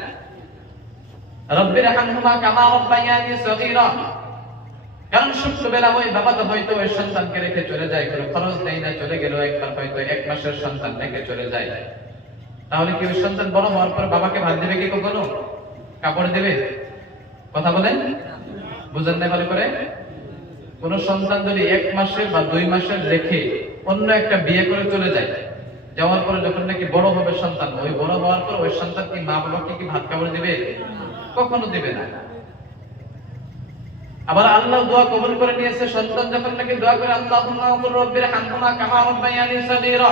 রব্বিরহামহুমা কামা রাব্বায়ানি সাগীরা। কারণ ছোট্টবেলা ওই বাবা তো হয়তো ওই সন্তানকে রেখে চলে যায়, কোনো খরচ নেই না, চলে গেল একবার হয়তো 1 মাসের সন্তান রেখে চলে যায়। তাহলে কি ওই সন্তান বড় হওয়ার পর বাবাকে ভাত দেবে কি? কখনো কাপড় দেবে? কথা বলেন, বুঝেন না ভালো করে? কোন সন্তান যদি 1 মাসের বা 2 মাসের রেখে অন্য একটা বিয়ে করে চলে যায়, যাওয়ার পরে যখন নাকি বড় হবে সন্তান, ওই বড় হওয়ার পর ওই সন্তান কি মা বাবাকে কি ভাত কাপড় দেবে? কখনো দেবে না। আবার আল্লাহ দোয়া কবুল করে নিয়েছে, সন্তান যখন নাকি দোয়া করে, আল্লাহুম্মা ওয়াকুর রাব্বিরহামহুমা কামা রাব্বায়ানি সাগীরা।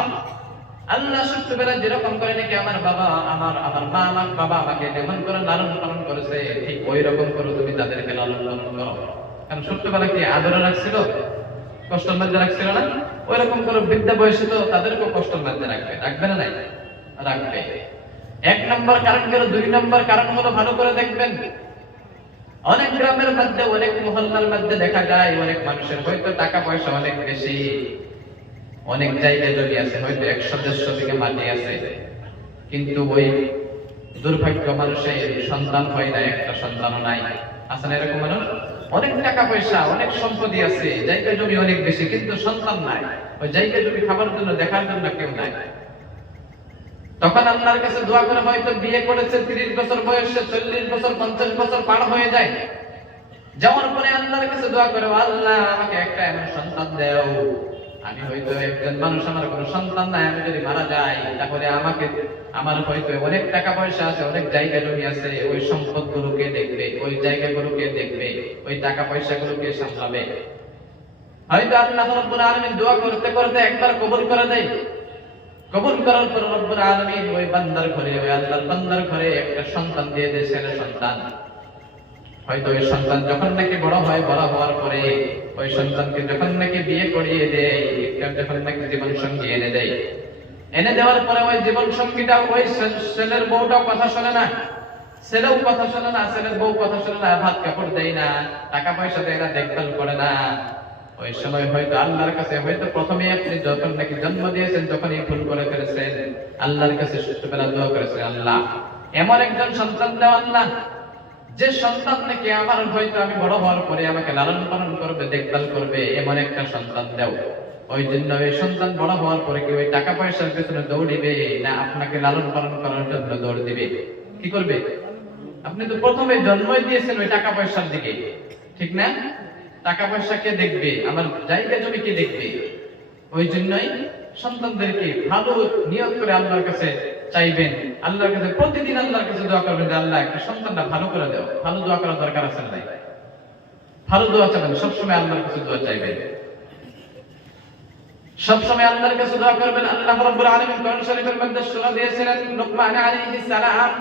আল্লাহ ছোট্টবেলা যেরকম করে নাকি আমার বাবা, আমার মা, আমার বাবা আমাকে যেমন করে লালন পালন করেছে, ঠিক ওই রকম করে তুমি তাদেরকে লালন পালন করো। কারণ ছোট্টবেলা কি আদরে রাখছিল? কষ্টের মধ্যে রাখছিল না? ওই রকম করে বৃদ্ধা বয়সে তো তাদেরকেও কষ্টের মধ্যে রাখবে। রাখবে না? নাই, রাখবে। 1 নম্বর কারণ গেল। 2 নম্বর কারণ হলো, ভালো করে দেখবেন, অনেক গ্রামের মধ্যে, অনেক মহল্লার মধ্যে দেখা যায় অনেক মানুষের হয়তো টাকা পয়সা অনেক বেশি, অনেক জায়গায় জমি আছে, হয়তো 100-150 বিঘা মাটি আছে, কিন্তু ওই দুর্ভাগ্য মানুষের সন্তান হয় না, একটা সন্তানও নাই। আছে না এরকম মানুষ? অনেক টাকা পয়সা, অনেক সম্পত্তি আছে, জায়গা জমি অনেক বেশি, কিন্তু সন্তান নাই। ওই জায়গা জমি খাবার জন্য, দেখার জন্য কেউ নাই। তখন আল্লাহর কাছে দোয়া করে, হয়তো বিয়ে করেছে 30 বছর বয়সে, 40 বছর 50 বছর পার হয়ে যায়। যাওয়ার পরে আল্লাহর কাছে দোয়া করে, আল্লাহ আমাকে একটা এমন সন্তান দাও। আমি হয়তো একজন মানুষ, আমার কোনো সন্তান নাই, আমি যদি মারা যাই তাহলে আমার হয়তো অনেক টাকা পয়সা আছে, অনেক জায়গা জমি আছে, ওই সম্পদগুলোকে দেখবে, ওই জায়গাগুলোকে দেখবে, ওই টাকা পয়সাগুলোকে সামলাবে। হয়তো আল্লাহ রাব্বুল আলামিন দোয়া করতে করতে একবার কবুল করে দেয়। কবুল করার পর রব্বুল আলামিন ওই বান্দার ঘরে, ওই আল্লাহর বান্দার ঘরে একটা সন্তান দিয়ে দেয়, ছেলে সন্তান। হয়তো ওই সন্তান যখন নাকি বড় হয়, বড় হওয়ার পরে ওই সন্তানকে যখন নাকি বিয়ে করিয়ে দেয়, যখন নাকি জীবন সঙ্গী এনে দেওয়ার পরে ওই জীবন সঙ্গীটা, ওই ছেলের বউটাও কথা শোনে না, ছেলেও কথা শোনে না, ছেলের বউ কথা শোনে না, ভাত কাপড় দেয় না, টাকা পয়সা দেয় না, দেখভাল করে না। ওই সময় হয়তো আল্লাহর কাছে, হয়তো প্রথমে আপনি যখন নাকি জন্ম দিয়েছেন তখনই ভুল করে ফেলেছেন, আল্লাহর কাছে ছোটবেলা দোয়া করেছেন, আল্লাহ এমন একজন সন্তান দাও আল্লাহ, যে সন্তান নাকি আমার হয়তো আমি বড় হওয়ার পরে আমাকে লালন পালন করবে, দেখভাল করবে, এমন একটা সন্তান দাও। ওই জন্য ওই সন্তান বড় হওয়ার পরে কি ওই টাকা পয়সার পেছনে দৌড়িবে, না আপনাকে লালন পালন করার জন্য দৌড় দিবে? কি করবে? আপনি তো প্রথমে জন্মই দিয়েছেন ওই টাকা পয়সার দিকে, ঠিক না? টাকা পয়সা কে দেখবে? আমার জায়গা জমি কে দেখবে? ওই জন্যই সন্তানদেরকে ভালো নিয়ত করে আল্লাহর কাছে চাইবেন, আল্লাহর কাছে প্রতিদিন আল্লাহর কাছে দোয়া করবেন যে আল্লাহ একটা সন্তানটা ভালো করে দাও। ভালো দোয়া করার দরকার আছে না? ভালো দোয়া চাইবেন, সবসময় আল্লাহর কাছে দোয়া চাইবেন, সবসময় আল্লাহর কাছে দোয়া করবেন। আল্লাহ রাব্বুল আলামিন কোরআন শরীফের মধ্যে সূরা দিয়েছিলেন লুকমান আলাইহিস সালাম।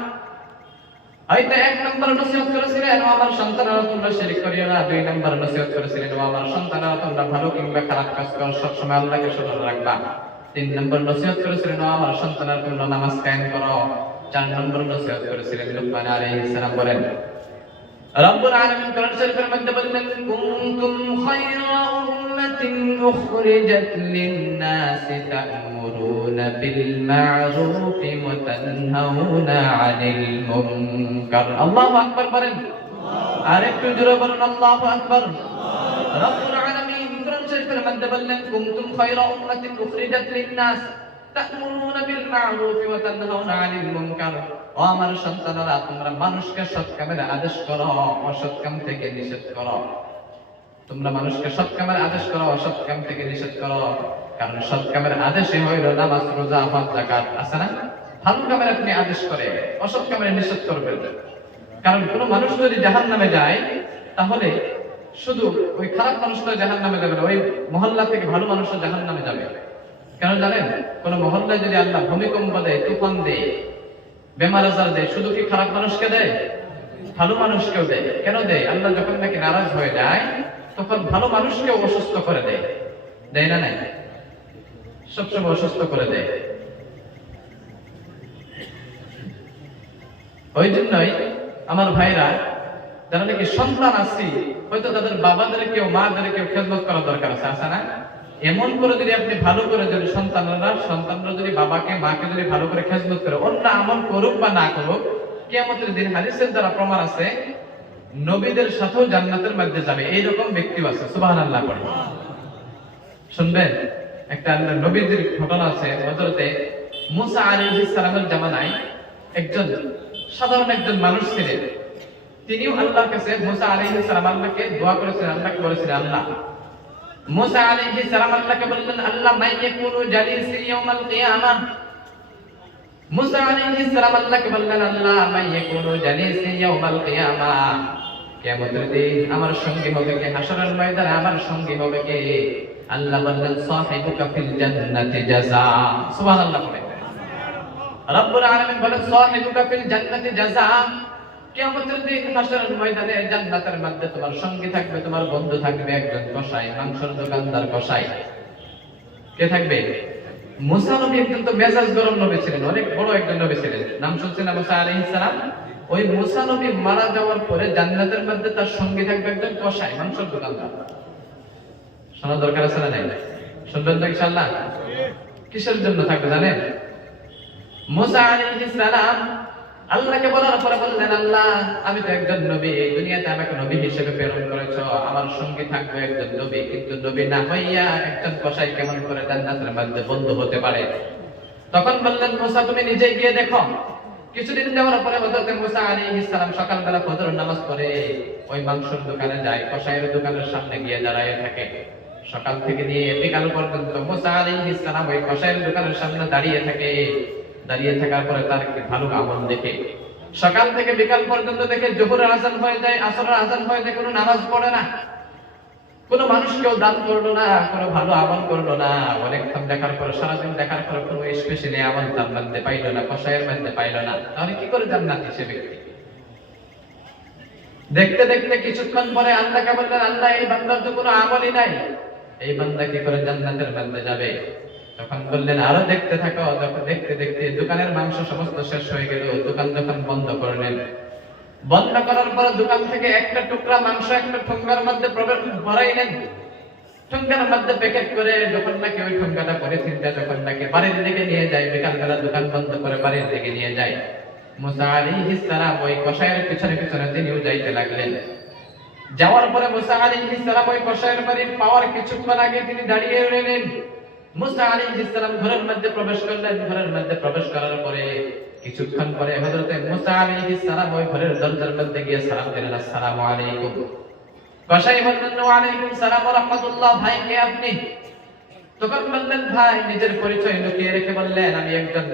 হয়তো 1 নম্বর নসিহত করেছিলেন, ও আমার সন্তানেরা তোমরা শিরক করিও না। 2 নম্বর নসিহত করেছিলেন, ও আমার সন্তানেরা তোমরা ভালো কিংবা খারাপ কাজ করো, সবসময় আল্লাহকে স্মরণ রাখবা। 3 নম্বর নসিহত করেছিলেন, ও আমার সন্তানেরা তোমরা নামাজ কায়েম করো। 4 নম্বর নসিহত করেছিলেন লুকমান আলাইহিস সালাম। বলেন রব্বুল আলামিন কোরআন শরীফের মধ্যে বললেন, কুনতুম খায়রা উম্মাতিন উখরিজাত লিন-নাসি তা'মুরুনা বিল মা'রুফি ওয়া তানহাউনা 'আনিল মুনকার। আল্লাহু আকবার বলেন, আর একটু জোরে বলুন আল্লাহু আকবার। রব্বুল আলামিন কোরআন শরীফের মধ্যে বললেন, কুনতুম খায়রা উম্মাতিন উখরিজাত লিন-নাস তা'মুরুনা বিল মা'রুফি ওয়া তানহাউনা 'আনিল মুনকার। ও আমার সন্তানেরা, তোমরা মানুষকে সৎ কামের আদেশ করো, অসৎ কাম থেকে নিষেধ করো। তোমরা মানুষকে সৎ কামের আদেশ করো, অসৎ কাম থেকে নিষেধ করো। কারণ সৎ কামের আদেশে হইল নামাজ, রোজা, হজ, যাকাত, আছে না? ভালো কামের আপনি আদেশ করে, অসৎ কামের নিষেধ করবেন। কারণ কোন মানুষ যদি জাহান্নামে যায়, তাহলে শুধু ওই খারাপ মানুষটা জাহান্নামে যাবে না, ওই মহল্লা থেকে ভালো মানুষও জাহান্নামে যাবে। কেন জানেন? কোন মহল্লায় যদি আল্লাহ ভূমিকম্প দেয়, তুফান দেয়, বেমার আজার দেয়, শুধু কি খারাপ মানুষকে দেয়? ভালো মানুষকেও দেয়। কেন দেয়? আল্লাহ যখন নাকি নারাজ হয়ে যায়, তখন ভালো মানুষকেও অসুস্থ করে দেয়, দেয় না? নাই, সবসময় অসুস্থ করে দেয়। ওই জন্যই আমার ভাইরা, যারা নাকি সন্তান আছে, হয়তো তাদের বাবাদেরকেও মাদেরকেও খেদমত করা দরকার আছে, আছে না? এমন করে যদি আপনি ভালো করে, যদি সন্তানরা যদি বাবাকে মাকে যদি ভালো করে খেদমত করে, অন্য আমল করুক বা না করুক, কিয়ামতের দিন হাদিসের দ্বারা প্রমাণ আছে, নবীদের সাথেও জান্নাতের মধ্যে যাবে। এইরকম ব্যক্তিও আছে। সুবহানাল্লাহ পড়ে শুনবেন। একটা নবীদের ঘটনা আছে। হযরতে মুসা আলাইহিস সালামের জামানায় একজন সাধারণ একজন মানুষ ছিলেন। তিনিও আল্লাহর কাছে, মুসা আলাইহিস সালাম আল্লাহকে দোয়া করেছিলেন, আল্লাহকে বলেছিলেন, আল্লাহ, মুসা আলাইহিস সালাম আল্লাহকে বললেন, আল্লাহ মাইয়াকুনু জালিসি ইয়াউমাল কিয়ামাহ। মুসা আলাইহিস সালাম আল্লাহকে বললেন, আল্লাহ মাইয়াকুনু জালিসি ইয়াউমাল কিয়ামাহ, কিয়ামতের দিন আমার সঙ্গী হবে কে? হাশরের ময়দানে আমার সঙ্গী হবে কে? আল্লাহ বললেন, সাহিবুকা ফিল জান্নাতি জাযা। সুবহানাল্লাহ বলেন। রব্বুল আলামিন বলেন, সাহিবুকা ফিল জান্নাতি জাযা। কিয়ামতের দিন হাশরের ময়দানে জান্নাতের মধ্যে তোমার সঙ্গী থাকবে, তোমার বন্ধু থাকবে একজন কসাই, মাংসের দোকানদার কসাই। কে থাকবে? মুসা নবী একজন তো মেজাজ গরম নবী ছিলেন, অনেক বড় একজন নবী ছিলেন। নাম শুনছেন না মুসা আলাইহিস সালাম? ওই মুসা নবী মারা যাওয়ার পরে জান্নাতের মধ্যে তার সঙ্গী থাকবে একজন কসাই, মাংসের দোকানদার। শোনা দরকার আছে না? নাই? শুনবেন তো ইনশাআল্লাহ? কিসের জন্য থাকবে জানেন? মুসা আলাইহিস সালাম আল্লাহকে বলার পরে বললেন, আল্লাহ আমি তো একজন নবী, এই দুনিয়াতে আমাকে নবী হিসেবে প্রেরণ করেছো, আমার সঙ্গে থাকবে একজন নবী, কিন্তু নবী না হইয়া একজন কসাই কেমন করে জান্নাতের মধ্যে বন্ধু হতে পারে? তখন বললেন, মুসা তুমি নিজে গিয়ে দেখো। কিছুদিন যাওয়ার পরে হযরত মুসা আলাইহিস সালাম সকালবেলা ফজরের নামাজ পড়ে ওই মাংসের দোকানে যায়, কসাইয়ের দোকানের সামনে গিয়ে দাঁড়ায় থাকে। সকাল থেকে নিয়ে বিকাল পর্যন্ত মুসা আলাইহিস সালাম ওই কসাইয়ের দোকানের সামনে দাঁড়িয়ে থাকে। দাঁড়িয়ে থাকার পরে তার কি ভালো আমল দেখে, সকাল থেকে বিকাল পর্যন্ত দেখে জোহরের আযান হয়ে যায়, আসরের আযান হয়ে যায়, কোনো নামাজ পড়ে না, কোনো মানুষকেও দান করলো না, কোনো ভালো আমল করলো না। অনেকক্ষণ দেখার পর, সারাদিন দেখার পর কোনো স্পেশালি আমল তার মধ্যে পাইলো না, কসাইয়ের মধ্যে পাইলো না। তাহলে কি করে জান্নাতি সে ব্যক্তি? দেখতে দেখতে কিছুক্ষণ পরে আল্লাহকে বললেন, আল্লাহ এই বান্দার তো কোনো আমলই নাই, এই বান্দা কি করে জান্নাতের মধ্যে যাবে? তখন বললেন, আরো দেখতে থাকো। যখন দেখতে দেখতে দোকানের মাংস সমস্ত শেষ হয়ে গেল, দোকান যখন বন্ধ করলেন, বন্ধ করার পর দোকান থেকে একটা টুকরা মাংস একটা ঠোঙ্গার মধ্যে ভরাইলেন। ঠোঙ্গার মধ্যে প্যাকেট করে যখন নাকি ওই ঠোঙ্গাটা পলিথিনটা যখন নাকি বাড়ির দিকে নিয়ে যায়, বিকালবেলা দোকান বন্ধ করে বাড়ির দিকে নিয়ে যায়, মুসা আলাইহিস সালাম ওই কসাইয়ের পিছনে পিছনে তিনিও যাইতে লাগলেন। যাওয়ার পরে মুসা আলাইহিস সালাম ওই কসাইয়ের বাড়ি পাওয়ার কিছুক্ষণ আগে তিনি দাঁড়িয়ে রইলেন। মুসা আলাইহিস সালাম ঘরের মধ্যে প্রবেশ করলেন। ঘরের মধ্যে প্রবেশ করার পরে কিছুক্ষণ পরে হযরত মুসা আলাইহিস সালাম ওই ঘরের দরজার মধ্যে গিয়ে সালাম দিলেন, আসসালামু আলাইকুম। কসাই বললেন, ওয়া আলাইকুম সালাম ওয়া রাহমাতুল্লাহ, ভাই কে আপনি? তখন বললেন, ভাই নিজের পরিচয় লুকিয়ে রেখে বললেন, আমি একজন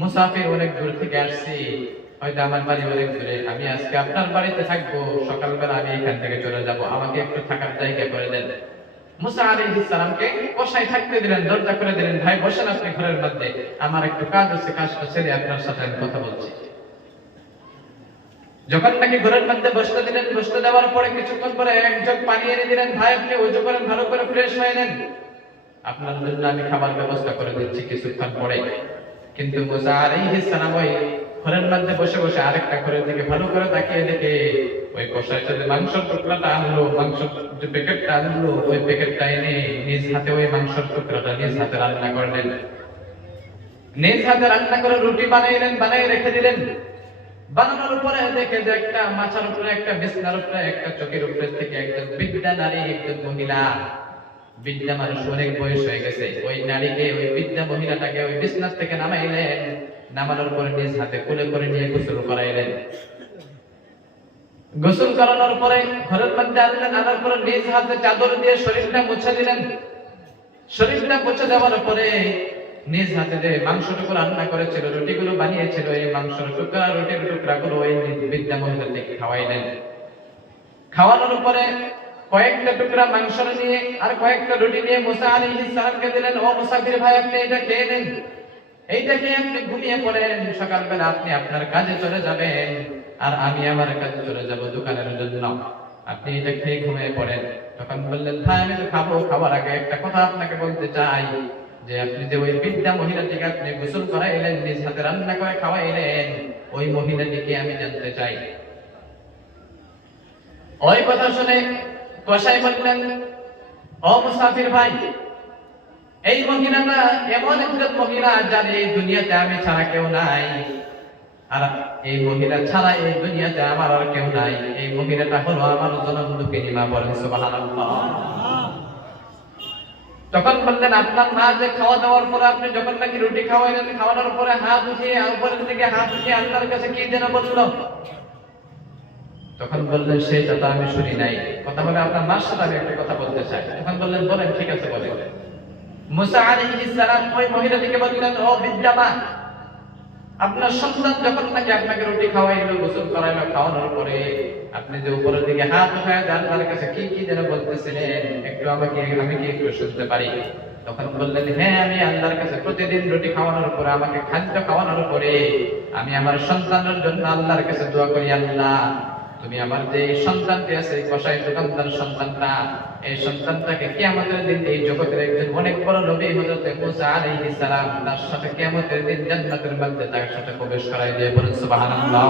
মুসাফির, অনেক দূর থেকে আসছি, হয়তো আমার বাড়ি অনেক দূরে, আমি আজকে আপনার বাড়িতে থাকবো, সকালবেলা আমি এখান থেকে চলে যাব, আমাকে একটু থাকার জায়গা করে দেন। মুসা আলাইহিস সালামকে কসাই থাকতে দিলেন, দরজা করে দিলেন, ভাই বসেন আপনি ঘরের মধ্যে, আমার একটু কাজ আছে, কাজটা সেরে আপনার সাথে আমি কথা বলছি। যখন নাকি ঘরের মধ্যে বসতে দিলেন, বসতে দেওয়ার পরে কিছুক্ষণ পরে এক জগ পানি এনে দিলেন, ভাই আপনি ওযু করেন, ভালো করে ফ্রেশ হয়ে নেন, আপনার জন্য আমি খাবার ব্যবস্থা করে দিচ্ছি কিছুক্ষণ পরে। কিন্তু মুসা আলাইহিস সালাম ওই ঘরের মধ্যে বসে বসে আরেকটা ঘরের দিকে ভালো করে তাকিয়ে দেখে ওই কসাই যে মাংসের টুকরাটা আনলো, মাংসের যে প্যাকেটটা আনলো, ওই প্যাকেটটা এনে নিজ হাতে ওই মাংসের টুকরাটা নিজ হাতে রান্না করলেন। নিজ হাতে রান্না করে রুটি বানাইলেন, বানাই রেখে দিলেন। বানানোর উপরে দেখে যে একটা মাথার উপরে, একটা বিছানার উপরে, একটা চোখের উপরে থেকে একজন বৃদ্ধা নারী, একজন মহিলা, বৃদ্ধা মানুষ, অনেক বয়স হয়ে গেছে, ওই নারীকে, ওই বৃদ্ধা মহিলাটাকে ওই বিছানা থেকে নামাইলেন। নামানোর পরে নিজ হাতে কোলে করে নিয়ে গোসল করাইলেন। গোসল করানোর পরে ঘরের মধ্যে আনলেন, আনার পরে নিজ হাতে চাদর দিয়ে শরীরটা মুছে দিলেন। শরীরটা মুছে দেওয়ার পরে নিজ হাতে যে মাংসটুকু রান্না করেছিল, রুটিগুলো বানিয়েছিল, এই মাংসের টুকরা, রুটির টুকরাগুলো ওই বৃদ্ধা মহিলাকে খাওয়াইলেন। খাওয়ানোর পরে কয়েকটা টুকরা মাংস নিয়ে আর কয়েকটা রুটি নিয়ে মুসা আলাইহিস সালামকে দিলেন, ও মুসাফির ভাই আপনি এটা খেয়ে নেন, এইটা খেয়ে আপনি ঘুমিয়ে পড়েন, সকালবেলা আপনি আপনার কাজে চলে যাবেন, আর আমি আমার কাজে চলে যাব দোকানের জন্য, আপনি এটা খেয়ে ঘুমিয়ে পড়েন। তখন বললেন, ভাই আমি তো খাবো, খাবার আগে একটা কথা আপনাকে বলতে চাই, যে আপনি যে ওই বৃদ্ধা মহিলাটিকে আপনি গোসল করাইলেন, নিজ হাতে রান্না করে খাওয়াইলেন, ওই মহিলাটিকে আমি জানতে চাই। ওই কথা শুনে কসাই বললেন, ও মুসাফির ভাই, এই মহিলাটা এমন একজন মহিলা যার এই দুনিয়াতে আমি ছাড়া কেউ নাই, আর এই মহিলা ছাড়া এই দুনিয়াতে আমার আর কেউ নাই, এই মহিলাটা হলো আমার জনমদুকিনী মা, বলেন সুবহানাল্লাহ। তখন বললেন, আপনার মা যে খাওয়া দাওয়ার পরে আপনি যখন নাকি রুটি খাওয়াইলেন, খাওয়ানোর পরে হাত উঠিয়ে, উপরের দিকে হাত উঠিয়ে আল্লাহর কাছে কি যেন বলল? তখন বললেন, সেটা তো আমি শুনি নাই, কথা বলে আপনার মার সাথে আমি একটা কথা বলতে চাই। তখন বললেন, বলেন, ঠিক আছে বলেন। মুসা আলাইহিস সালাম ওই মহিলাটিকে বললেন, ও বৃদ্ধা মা, আপনার সন্তান যখন নাকি আপনাকে রুটি খাওয়াইলো, গোসল করাইলো, খাওয়ানোর পরে আপনি যে উপরের দিকে হাত উঠায় আল্লাহর কাছে কি কি যেন বলতেছিলেন, একটু আমাকে, আমি কি একটু শুনতে পারি? তখন বললেন, হ্যাঁ, আমি আল্লাহর কাছে প্রতিদিন রুটি খাওয়ানোর পরে, আমাকে খাদ্য খাওয়ানোর পরে আমি আমার সন্তানের জন্য আল্লাহর কাছে দোয়া করি, আল্লাহ তুমি আমার যে সন্তানটি আছে, কসাই দোকানদার সন্তানটা, এই সন্তানটাকে কিয়ামতের দিন এই জগতের একজন অনেক বড় নবী হযরত মুসা আলাইহিস সালাম তার সাথে কিয়ামতের দিন জান্নাতের মধ্যে তার সাথে প্রবেশ করাই দিয়ে, বলেন সুবহানাল্লাহ।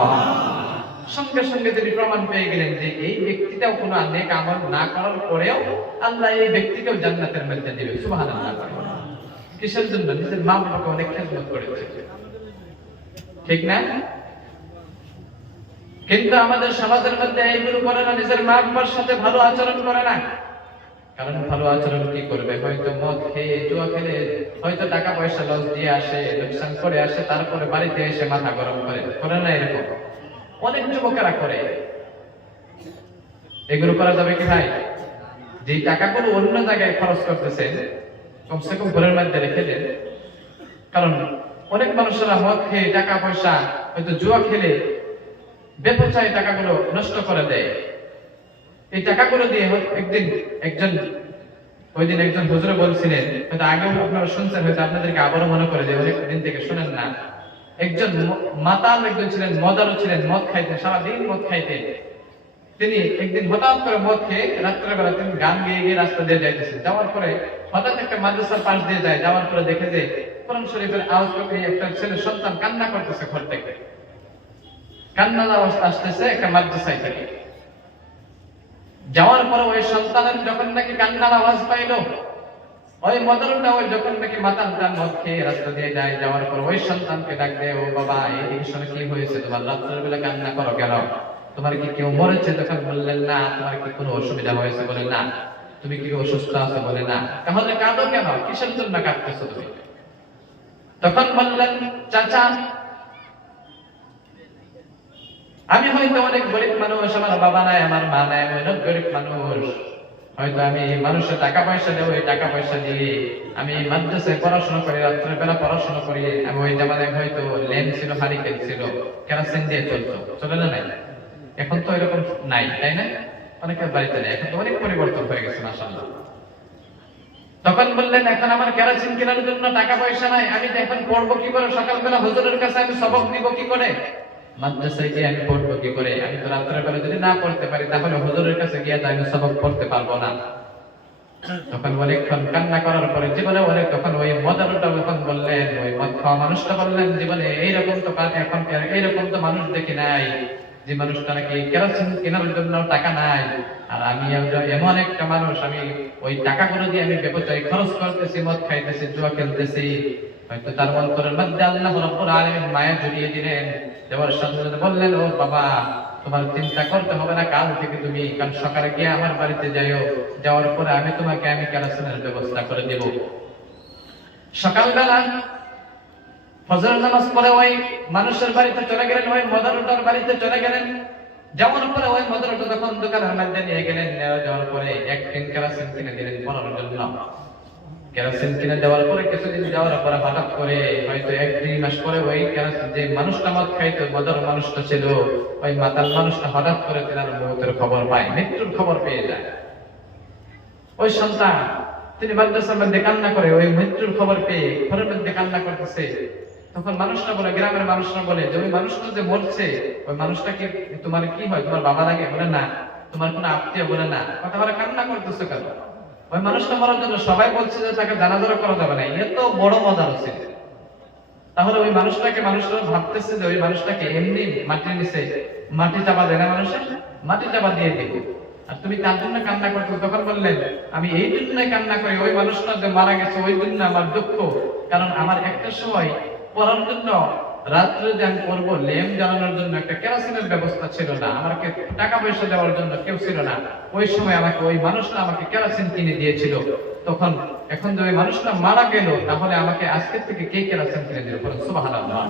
সঙ্গে সঙ্গে তিনি প্রমাণ পেয়ে গেলেন যে এই ব্যক্তিটাও কোনো নেক আমল না করার পরেও আল্লাহ এই ব্যক্তিকেও জান্নাতের মধ্যে দিবে, সুবহানাল্লাহ। কিসের জন্য? নিজের মা বাবাকে অনেক খেদমত করেছে, ঠিক না? কিন্তু আমাদের সমাজের মধ্যে এইগুলো করে না, নিজের মা বাবার সাথে ভালো আচরণ করে না। কারণ ভালো আচরণ কি করবে? হয়তো মদ খেয়ে, জুয়া খেলে, হয়তো টাকা পয়সা লস দিয়ে আসে, লোকসান করে আসে, তারপরে বাড়িতে এসে মাথা গরম করে না? এরকম অনেক যুবকেরা করে। এগুলো করা যাবে কি ভাই? যে টাকাগুলো অন্য জায়গায় খরচ করতেছে, কমসে কম ঘরের মধ্যে রেখে দেন। কারণ অনেক মানুষেরা মদ খেয়ে, টাকা পয়সা, হয়তো জুয়া খেলে বেপরোয়া টাকাগুলো নষ্ট করে দেয়। এই টাকাগুলো দিয়ে ওই দিন একজন হুজুর বলছিলেন, হয়তো আগেও আপনারা শুনছেন, হয়তো আপনাদেরকে আবারও মনে করে দেয়, অনেক দিন থেকে শুনেন না। একজন মাতাল একজন ছিলেন, মদারও ছিলেন, মদ খাইতেন, সারাদিন মদ খাইতেন। তিনি একদিন হঠাৎ করে মদ খেয়ে রাত্রেবেলা তিনি গান গেয়ে গিয়ে রাস্তা দিয়ে যাইতেছেন। যাওয়ার পরে হঠাৎ একটা মাদ্রাসার পাশ দিয়ে যায়। যাওয়ার পরে দেখে যে কোরআন শরীফের আওয়াজ করতে একটা ছেলে সন্তান কান্না করতেছে ঘর থেকে। কান্নার আওয়াজ আসতেছে একটা মাদ্রাসায় থেকে। যাওয়ার পরে ওই সন্তানের যখন নাকি কান্নার আওয়াজ পাইলো, ওই মদরটা ওই যখন নাকি মাতালটা মদ খেয়ে রাস্তা দিয়ে যায়, যাওয়ার পর ওই সন্তানকে ডাক দেয়, ও বাবা, এই সময় কি হয়েছে? তোমার রাত্রের বেলা কান্না করো কেন? তোমার কি কেউ মরেছে? তখন বললেন না। তোমার কি কোনো অসুবিধা হয়েছে? বলে না। তুমি কি অসুস্থ আছো? বলে না। তাহলে কাঁদো কেন? কিসের জন্য কাঁদতেছো তুমি? তখন বললেন, চাচা, আমি হয়তো অনেক গরিব মানুষ, আমার বাবা নাই, আমার মা নাই, আমি অনেক গরিব মানুষ। হয়তো আমি মানুষের টাকা পয়সা দেবো, এই টাকা পয়সা দিয়ে আমি মাদ্রাসায় পড়াশোনা করি, রাত্রের বেলা পড়াশোনা করি। আমি ওই জামানায় হয়তো ল্যাম্প ছিল, হারিকেন ছিল, কেরোসিন দিয়ে চলতো, চলে না? নাই? এখন তো এরকম নাই, তাই না? অনেকের বাড়িতে নেই, এখন তো অনেক পরিবর্তন হয়ে গেছে মাশাআল্লাহ। তখন বললেন, এখন আমার কেরোসিন কেনার জন্য টাকা পয়সা নাই, আমি তো এখন পড়বো কি করে? সকালবেলা হুজুরের কাছে আমি সবক নিব কি করে? মাদ্রাসায় গিয়ে আমি পড়বো কি করে? আমি তো রাত্রের বেলা যদি না পড়তে পারি, তাহলে হুজুরের কাছে গিয়ে তো আমি সবক পড়তে পারবো না। তখন অনেকক্ষণ কান্না করার পরে জীবনে অনেক, তখন ওই মদারুটা যখন বললেন, ওই মদ খাওয়া মানুষটা বললেন, জীবনে এইরকম তো এখন এইরকম তো মানুষ দেখি নাই, যে মানুষটা নাকি কেরোসিন কেনার জন্য টাকা নাই। আর আমি এমন একটা মানুষ, আমি ওই টাকাগুলো দিয়ে আমি বেপরোয়া খরচ করতেছি, মদ খাইতেছি, জুয়া খেলতেছি। হয়তো তার অন্তরের মধ্যে আল্লাহ রাব্বুল আলামিন মায়া জড়িয়ে দিলেন। দেওয়ার সাথে সাথে বললেন, ও বাবা, তোমার চিন্তা করতে হবে না, কাল থেকে তুমি কাল সকালে গিয়ে আমার বাড়িতে যাইও। যাওয়ার পরে আমি তোমাকে কেরোসিনের ব্যবস্থা করে দেব। সকালবেলা ফজরের নামাজ পড়ে ওই মানুষের বাড়িতে চলে গেলেন, ওই মদরটার বাড়িতে চলে গেলেন। যাওয়ার পরে ওই মদরটা তখন দোকানের মধ্যে নিয়ে গেলেন। যাওয়ার পরে এক টিন কেরোসিন কিনে দিলেন পড়ার জন্য। কেরোসিন কিনে দেওয়ার পরে কিছুদিন যাওয়ার পরে হঠাৎ করে, হয়তো 1-2 মাস পরে, ওই কেরোসিন যে মানুষটা মদ খাইতো, মদর মানুষটা ছিল, ওই মাতাল মানুষটা হঠাৎ করে তার মৃত্যুর খবর পায়, মৃত্যুর খবর পেয়ে যায়। ওই সন্তান তিনি মাদ্রাসার মধ্যে কান্না করে, ওই মৃত্যুর খবর পেয়ে ঘরের মধ্যে কান্না করতেছে। তখন মানুষটা বলে, গ্রামের মানুষরা বলে যে ওই মানুষটা যে মরছে, ওই মানুষটাকে তোমার কি হয়? তোমার বাবা লাগে? বলে না। তোমার কোনো আত্মীয়? বলে না। কথা বলে, কান্না করতেছে কেন? ওই মানুষটা মরার জন্য সবাই বলছে যে তাকে জানাজারা করা যাবে না। এত বড় মজা হচ্ছে। তাহলে ওই মানুষটাকে মানুষরা ভাবতেছে যে ওই মানুষটাকে এমনি মাটির নিচে মাটি চাপা দেয় না, মানুষের মাটি চাপা দিয়ে দিব। আর তুমি তার জন্য কান্না করছো। তখন বললেন, আমি এই জন্যই কান্না করি, ওই মানুষটা যে মারা গেছে ওই জন্য আমার দুঃখ। কারণ আমার একটা সময় পড়ার জন্য, রাত্রে যে আমি পড়বো, ল্যাম্প জ্বালানোর জন্য একটা কেরোসিনের ব্যবস্থা ছিল না, আমাকে টাকা পয়সা দেওয়ার জন্য কেউ ছিল না। ওই সময় আমাকে ওই মানুষটা আমাকে কেরোসিন কিনে দিয়েছিল। তখন এখন যে ওই মানুষটা মারা গেল, তাহলে আমাকে আজকের থেকে কে কেরোসিন কিনে দিল? সুবহানাল্লাহ।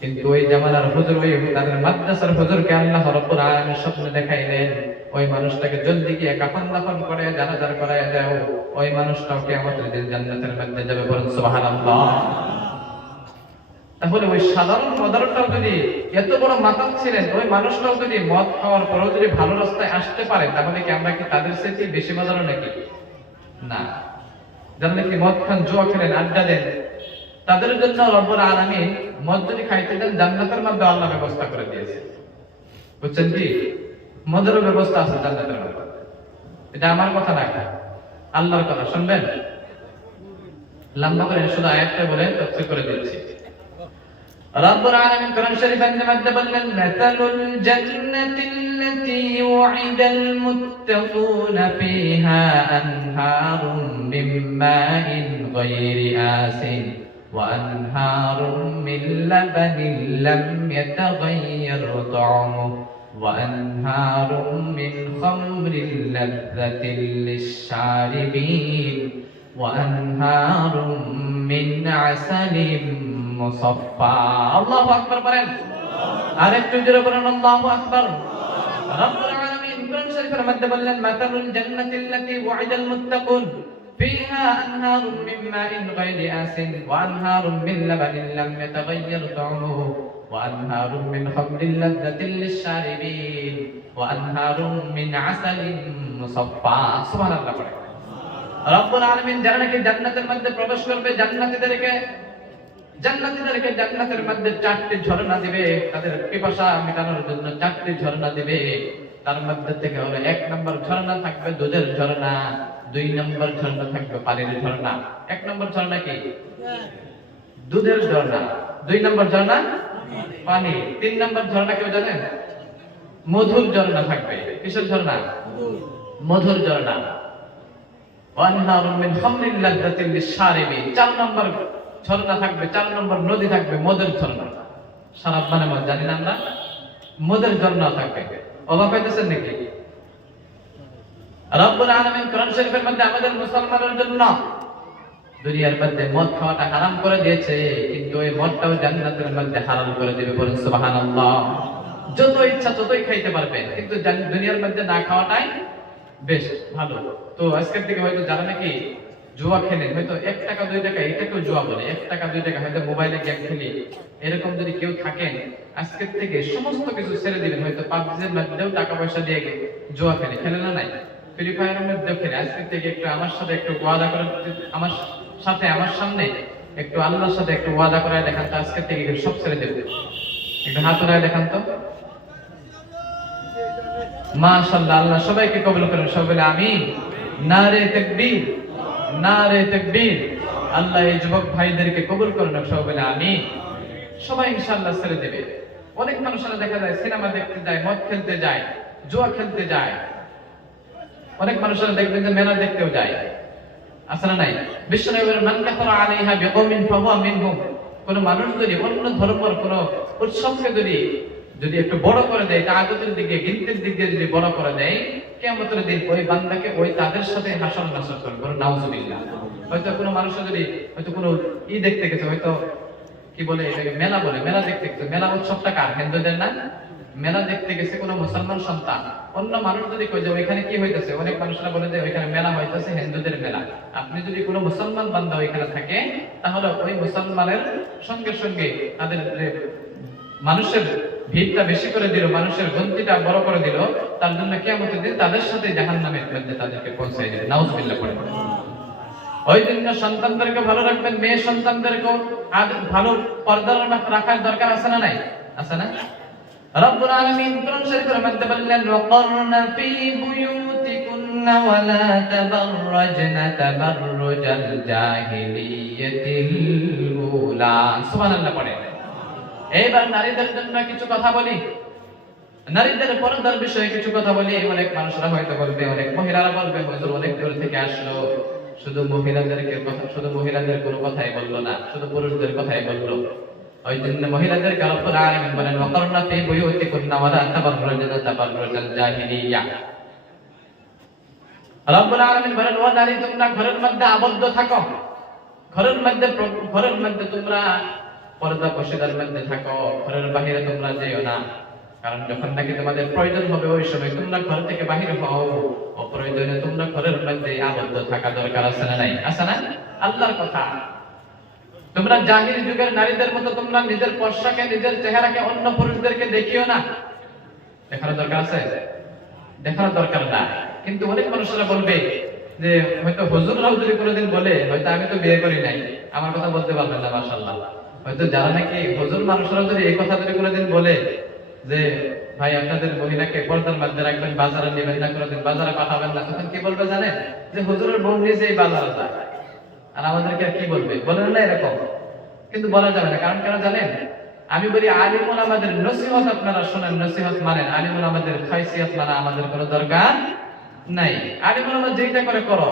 কিন্তু ওই জামানার হুজুর, ওই তাদের মাদ্রাসার হুজুরকে আল্লাহ রাব্বুল আলামিন স্বপ্নে দেখাইলেন, ওই মানুষটাকে জলদি গিয়ে কাফন দাফন করে জানাজার করায় দাও, ওই মানুষটাও কিয়ামতের দিন জান্নাতের মধ্যে যাবে। বলেন সুবহানাল্লাহ। তাহলে ওই সাধারণ মদারটাও যদি এত বড় মাতাল ছিলেন, ওই মানুষটাও যদি মদ খাওয়ার পরেও যদি ভালো রাস্তায় আসতে পারে, তাহলে কি আমরা কি তাদের সাথে বেশি মজারও নাকি? না। যারা নাকি মদ খান, জুয়া খেলেন, আড্ডা দেন, তাদের জন্য রব্বুল আলামিন মদ যদি খাইতে দেন, জান্নাতের মধ্যে আল্লাহ ব্যবস্থা করে দিয়েছে। বুঝছেন কি? মদের ব্যবস্থা আছে জান্নাতের মধ্যে। এটা আমার কথা না, আল্লাহর কথা। শুনবেন? লম্বা করে শুধু আয়াতটা বলে তাফসীর করে দিচ্ছি। রব্বুল আলামিন কোরআন শরীফের মধ্যে বললেন, মাতালুল জান্নাতিল্লাতী ওয়াইদাল মুত্তাকুনা ফীহা আনহারুম মিন মাইন গায়রি আসিন وأنهار من لبن لم يتغير طعمه وأنهار من خمر لذة للشاربين وأنهار من عسل مصفى الله أكبر বলেন আরেকটু জোরে বলেন আল্লাহু আকবার রব্বুল আলামিন কোরআন শরীফের মধ্যে বললেন মাতালুল জান্নাতিল্লাতী ওয়াইদাল মুত্তাকুন فيها أنهار من ماء غير آسن وأنهار من لبن لم يتغير طعمه وأنهار من خمر لذة للشاربين وأنهار من عسل مصفى سبحان الله রব্বুল আলামিন যারা নাকি জান্নাতের মধ্যে প্রবেশ করবে জান্নাতীদেরকে জান্নাতের মধ্যে চারটি ঝর্ণা দিবে তাদের পিপাসা মেটানোর জন্য চারটি ঝর্ণা দিবে তার মধ্যে থেকে হলো এক নম্বর ঝর্ণা থাকবে দুধের ঝর্ণা দুই নম্বর ঝর্ণা থাকবে পানির ঝর্ণা এক নম্বর ঝর্ণা কি দুধের ঝর্ণা দুই নম্বর ঝর্ণা পানি তিন নম্বর ঝর্ণা কেউ জানেন মধুর ঝর্ণা থাকবে কিসের ঝর্ণা মধুর ঝর্ণা ওয়ানহারুম মিন খামরিন লাযযাতিন লিশ-শারিবিন চার নম্বর ঝর্ণা থাকবে চার নম্বর নদী থাকবে মধুর ঝর্ণা সারা মানে জানি না আমরা মধুর ঝর্ণা থাকবে অবাক হইতেছেন নাকি রব্বুল আলামিন কোরআন শরীফের মধ্যে আমাদের মুসলমানদের জন্য দুনিয়ার মধ্যে মদ খাওয়াটা হারাম করে দিয়েছে কিন্তু এই মদটাও জান্নাতের মধ্যে হালাল করে দিবে বলেন সুবহানাল্লাহ যত ইচ্ছা ততই খাইতে পারবে কিন্তু দুনিয়ার মধ্যে না খাওয়াটাই বেশ ভালো তো আজকের থেকে হয়তো যারা নাকি জুয়া খেলেন হয়তো 1 টাকা 2 টাকা এটাকেও জুয়া বলে 1 টাকা 2 টাকা হয়তো মোবাইলে গেম খেলি এরকম যদি কেউ থাকেন আজকের থেকে সমস্ত কিছু ছেড়ে দিবেন হয়তো পাবজির মধ্যেও টাকা পয়সা দিয়ে জুয়া খেলে না নাই ফ্রি ফায়ারের মধ্যেও খেলে আজকের থেকে একটু আমার সাথে একটু ওয়াদা করে আমার সামনে একটু আল্লাহর সাথে একটু ওয়াদা করে দেখান তো আজকের থেকে সব ছেড়ে দেব একটু হাত উঠায় দেখান তো মাশাআল্লাহ আল্লাহ সবাইকে কবুল করেন সবাই বলে আমিন নারে তাকবীর নারে তাকবীর আল্লাহ এই যুবক ভাইদেরকে কবুল করেন সবাই বলে আমিন সবাই ইনশাআল্লাহ ছেড়ে দেবে অনেক মানুষরা দেখা যায় সিনেমা দেখতে যায় মদ খেলতে যায় জুয়া খেলতে যায় অনেক মানুষরা দেখবেন যে মেলা দেখতেও যায় আসলে নাই বিশ্বনবী বলেন মান কাফারা আলাইহা বিকওমিন ফাহুয়া মিনহুম কোন মানুষ যদি অন্য ধর্মের কোন উৎসবকে যদি একটু বড় করে দেয় এটা আদতের দিকে গিনতির দিকে যদি বড় করে দেয় কিয়ামতের দিন ওই বান্দাকে ওই তাদের সাথে হাসর নাসর করবে নাউজুবিল্লাহ হয়তো কোনো মানুষ যদি হয়তো কোনো দেখতে গেছে হয়তো কি বলে এটাকে মেলা বলে মেলা দেখতে গেছে মেলা উৎসবটা কার হিন্দুদের না মেলা দেখতে গেছে কোনো মুসলমান সন্তান অন্য মানুষ যদি কই যে ওইখানে কি হইতেছে অনেক মানুষরা বলে যে ওইখানে মেলা হইতেছে হিন্দুদের মেলা আপনি যদি কোনো মুসলমান বান্দা ওইখানে থাকে তাহলে ওই মুসলমানের সঙ্গে সঙ্গে তাদের মানুষের ভিড়টা বেশি করে দিল মানুষের গন্তিটা বড় করে দিল তার জন্য কিয়ামতের দিন তাদের সাথে জাহান্নামের মধ্যে তাদেরকে পৌঁছায় দেবে নাউজুবিল্লাহ পড়ে ওই দিন সন্তানদেরকে ভালো রাখবেন মেয়ে সন্তানদেরকে ভালো পর্দার রাখার দরকার আছে না নাই আছে না রব্বুল আলামিন কোরআন শরীফের মধ্যে বললেন ওয়াকারনা ফি বুয়ুতিকুন্না ওয়ালা তাবাররাজনা তাবাররুজাল জাহিলিয়াতিল উলা সুবহানাল্লাহ পড়ে এইবার নারীদের জন্য কিছু কথা বলি নারীদের পর্দার বিষয়ে কিছু কথা বলি অনেক মানুষরা হয়তো বলবে অনেক মহিলারা বলবে হুজুর অনেক দূর থেকে আসলো শুধু মহিলাদের কোনো কথাই বললো না শুধু পুরুষদের কথাই বললো ওই জন্য মহিলাদের রব্বুল আলামিন বলেন ওয়াকারনা ফি বুয়ুতিকুন্না ওয়ালা তাবাররাজনা তাবাররুজাল জাহিলিয়া রব্বুল আলামিন বলেন ও নারী তোমরা ঘরের মধ্যে আবদ্ধ থাকো ঘরের মধ্যে তোমরা পর্দা পর্দার মধ্যে থাকো ঘরের বাইরে তোমরা যেও না কারণ যখন নাকি তোমাদের প্রয়োজন হবে ওই সময় তোমরা ঘর থেকে বাহির হও অপ্রয়োজনে তোমরা ঘরের মধ্যে আবদ্ধ থাকা দরকার আছে না নাই আছে না আল্লাহর কথা তোমরা জাহিলি যুগের নারীদের মতো তোমরা নিজের পোশাকে নিজের চেহারাকে অন্য পুরুষদেরকে দেখিও না দেখার দরকার আছে দেখার দরকার না কিন্তু অনেক মানুষরা বলবে যে হয়তো হুজুররাও যদি কোনোদিন বলে হয়তো আমি তো বিয়ে করি নাই আমার কথা বলতে পারবেন না মাশাআল্লাহ হয়তো যারা নাকি হুজুর মানুষরা যদি এই কথা যদি কোনোদিন বলে যে ভাই আপনাদের মহিলাকে পর্দার মধ্যে রাখবেন বাজারে নেবেন না কোনোদিন বাজারে পাঠাবেন না তখন কি বলবে জানেন যে হুজুরের বউ নিজেই বাজারে যায় আর আমাদেরকে কি বলবে বলেন না এরকম কিন্তু বলা যাবে না কারণ কেন জানেন আমি বলি আলিমুল আমাদের নসিহত আপনারা শুনেন নসিহত মানেন আলিমুল আমাদের খাইসিয়ত মানা আমাদের কোনো দরকার নাই আলিমুল যেটা করে করো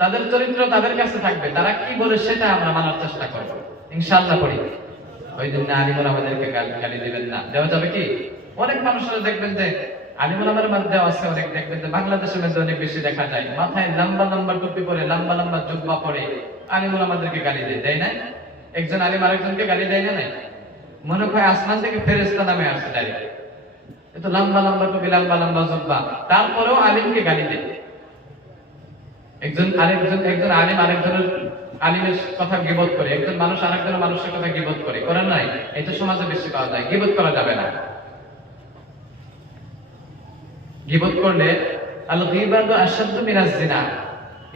তাদের চরিত্র তাদের কাছে থাকবে, তারা কি বলে সেটা আমরা মানার চেষ্টা করব ইনশাআল্লাহ পড়ি। ওই জন্য আলিমুল আমাদেরকে গালি দিবেন না। দেওয়া যাবে কি? অনেক মানুষরা দেখবেন যে আলিমুল আমার মধ্যে আছে, অনেক দেখবেন যে বাংলাদেশের মধ্যে অনেক বেশি দেখা যায়, মাথায় লম্বা লম্বা টুপি পরে, লম্বা লম্বা জুব্বা পরে আলিমুল আমাদেরকে গালি দেয়, দেয় না? একজন আলিম আরেকজনকে গালি দেয় না? মনে হয় আসমান থেকে ফেরেশতা নামে আসছে ডাইরেক্ট। এত লম্বা লম্বা টুপি, লম্বা লম্বা জুব্বা, তারপরেও আলিমকে গালি দেয়। একজন আলিম আরেকজনের আলিমের কথা গীবত করে, একজন মানুষ আরেকজনের মানুষের কথা গীবত করে, করে নাই? এটা সমাজে বেশি পাওয়া যায়। গীবত করা যাবে না। গীবত করলে আল-গীবাতু আশাদ্দু মিনাজ জিনা,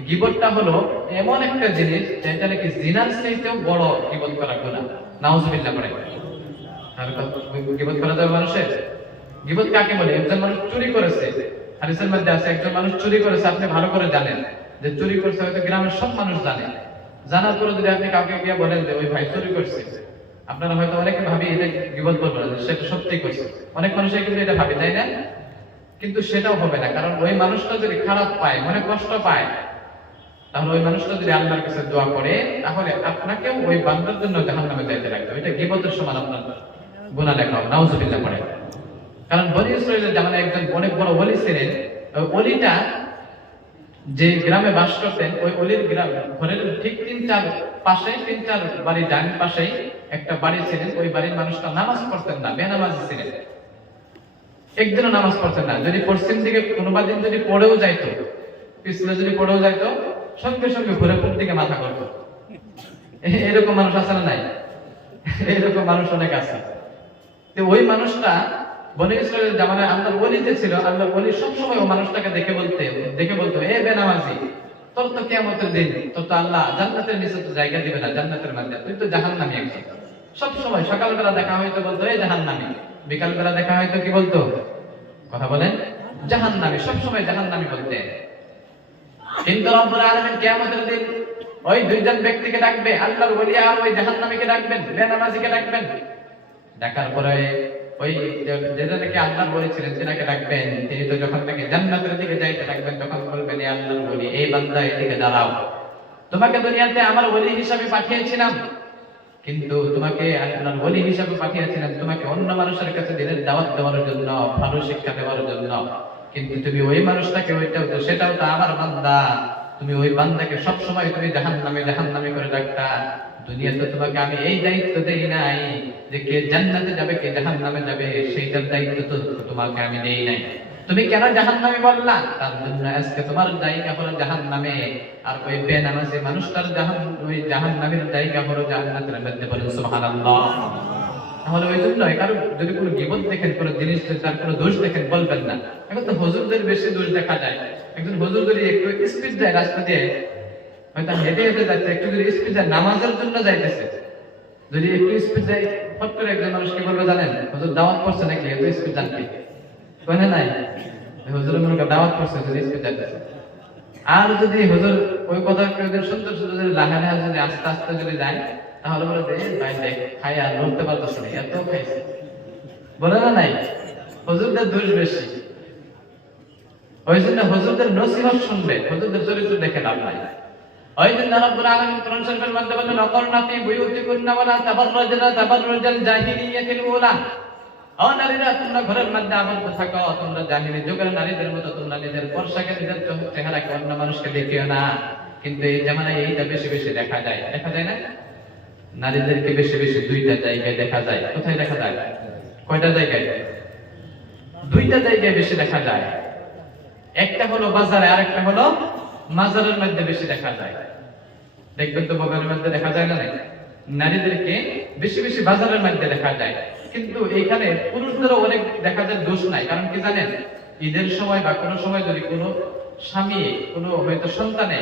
গীবতটা হলো এমন একটা জিনিস যেটা নাকি জিনার চাইতেও বড় গীবত করা গুনাহ। নাউজুবিল্লাহ পড়ে। আর গীবত করা যাবে মানুষের? গীবত কাকে বলে? একজন মানুষ চুরি করেছে, হাদিসের মধ্যে আছে একজন মানুষ চুরি করেছে, আপনি ভালো করে জানেন যে চুরি করছে, হয়তো গ্রামের সব মানুষ জানে, জানার পরে যদি আপনি কাউকে গিয়ে বলেন যে ওই ভাই চুরি করছে, আপনারা হয়তো অনেকে ভাবি এটা গীবত বলবো না, সেটা সত্যি করছে। অনেক মানুষই কিন্তু এটা ভাবে, তাই না? কিন্তু সেটাও হবে না, কারণ ওই মানুষটা যদি খারাপ পায়, মনে কষ্ট পায়, তাহলে ওই মানুষটা যদি আল্লাহর কাছে দোয়া করে, তাহলে আপনাকেও ওই বান্দার জন্য জাহান্নামে যাইতে লাগবে। এটা গীবতের সমান আপনার গুনাহ লেখা হবে। নাউজুবিল্লাহ পড়ে। কারণ বনী ইসরাঈলের জামানায় একজন অনেক বড় ওলি ছিলেন। ওই ওলিটা যে গ্রামে বাস করতেন, ওই ওলির গ্রাম ঘরের ঠিক 3-4 পাশে, 3-4 বাড়ি ডান পাশেই একটা বাড়ি ছিলেন। ওই বাড়ির মানুষটা নামাজ পড়তেন না, বেনামাজি ছিলেন, একদিনও নামাজ পড়তেন না। যদি পশ্চিম দিকে কোনোবা দিন যদি পড়েও যাইতো, পিছলে যদি পড়েও যাইতো, সঙ্গে সঙ্গে ঘুরে পূর্ব দিকে মাথা করতো। এরকম মানুষ আছে না নাই? এরকম মানুষ অনেক আছে। তো ওই মানুষটা বনী ইসরাঈলের জামানায় আল্লাহর ওলিতে ছিল। আল্লাহর ওলি সবসময় ওই মানুষটাকে দেখে বলতো, এ বেনামাজি, তোর তো কিয়ামতের দিন, তোর তো আল্লাহ জান্নাতের নিচে তো জায়গা দিবে না, জান্নাতের মধ্যে তুই তো জাহান্নামী একজন। সবসময় সকালবেলা দেখা হয়তো বলতো এ জাহান্নামী, বিকালবেলা দেখা হয়তো কি বলতো? কথা বলেন, জাহান্নামী। সবসময় জাহান্নামী বলতেন। কিন্তু রব্বুল আলামিন কিয়ামতের দিন ওই দুইজন ব্যক্তিকে ডাকবে, আল্লাহর ওলি আর ওই জাহান্নামীকে ডাকবেন, বেনামাজিকে ডাকবেন। ডাকার পরে ওই যেটাকে আল্লাহর ওলি ছিলেন সেটাকে ডাকবেন। তিনি তো যখন তাকে জান্নাতের দিকে যাইতে ডাকবেন, তখন বলবেন, এ আল্লাহর ওলি, এই বান্দা এদিকে দাঁড়াও, তোমাকে দুনিয়াতে আমার ওলি হিসাবে পাঠিয়েছিলাম, কিন্তু তোমাকে আল্লাহর ওলি হিসাবে পাঠিয়েছিলাম তোমাকে অন্য মানুষের কাছে দিনের দাওয়াত দেওয়ার জন্য, ভালো শিক্ষা দেওয়ার জন্য। কিন্তু তুমি ওই মানুষটাকে, সেটাও তো আমার বান্দা, তুমি ওই বান্দাকে সবসময় তুমি জাহান্নামে করে ডাকতা। দুনিয়াতে তোমাকে আমি এই দায়িত্ব দেই নাই যে কে জান্নাতে যাবে কে জাহান্নামে যাবে, সেইটার দায়িত্ব তো তোমাকে আমি দেই নাই। তুমি কেন জাহান্নামে বললা? তার জন্য আজকে তোমার জায়গা হলো জাহান্নামে, আর ওই বেনামাজি মানুষটার ওই জাহান্নামের জায়গা হলো জান্নাতের মধ্যে। বলেন সুবহানাল্লাহ। তাহলে ওই জন্য কারো যদি কোনো গীবত দেখেন, কোনো জিনিস তার কোনো দোষ দেখেন, বলবেন না। এখন তো হুজুরদের বেশি দোষ দেখা যায়। একজন হুজুর যদি একটু স্পিড যায় রাস্তা দিয়ে, হয়তো হেঁটে হেঁটে যাচ্ছে, একটু যদি স্পিড যায়, নামাজের জন্য যাইতেছে, যদি একটু স্পিড যায়, ফট করে একজন মানুষ কি বলবে জানেন? হুজুর দাওয়াত করছে নাকি, এত স্পিড জানতে কোনে নাই? হুজুর মনে করে দাওয়াত করছে, যদি স্পিড যাইতেছে। আর যদি হুজুর ওই কথা কেউ যদি সুন্দর সুন্দর যদি লাহানে যদি আস্তে আস্তে যদি যায়, তাহলে বলে যে ভাই দেখ খাই আর লড়তে পারতেছে না, এত খাইছে, বলে না নাই? হুজুরদের দোষ বেশি। ওই জন্য হুজুরদের নসিহত শুনবে, হুজুরদের চরিত্র দেখে লাভ নাই। ওই জন্য রব্বুল আলামিন কোরআন শরীফের মধ্যে বলেন, ওয়াকারনা ফি বুয়ুতিকুন্না ওয়ালা তাবাররাজনা তাবাররুজাল জাহিলিয়াতিল উলা। ও নারীরা, তোমরা ঘরের মধ্যে আবদ্ধ থাকো, তোমরা জাহিলি যুগের নারীদের মতো তোমরা নিজের পোশাকে, নিজের চেহারাকে অন্য মানুষকে দেখিও না। কিন্তু এই জামানায় এইটা বেশি বেশি দেখা যায়, দেখা যায় না? নারীদেরকে বেশি বেশি দুইটা জায়গায় দেখা যায়। কোথায় দেখা যায়? কয়টা জায়গায়? দুইটা জায়গায় বেশি দেখা যায়। একটা হলো বাজারে, আরেকটা হলো মাজারের মধ্যে বেশি দেখা যায়। দেখবেন তো বাজারের মধ্যে দেখা যায় না? নারীদেরকে বেশি বেশি বাজারের মধ্যে দেখা যায়। কিন্তু এইখানে পুরুষদেরও অনেক দেখা যায়, দোষ নাই। কারণ কি জানেন? ঈদের সময় বা কোনো সময় যদি কোনো স্বামী কোনো হয়তো সন্তানে,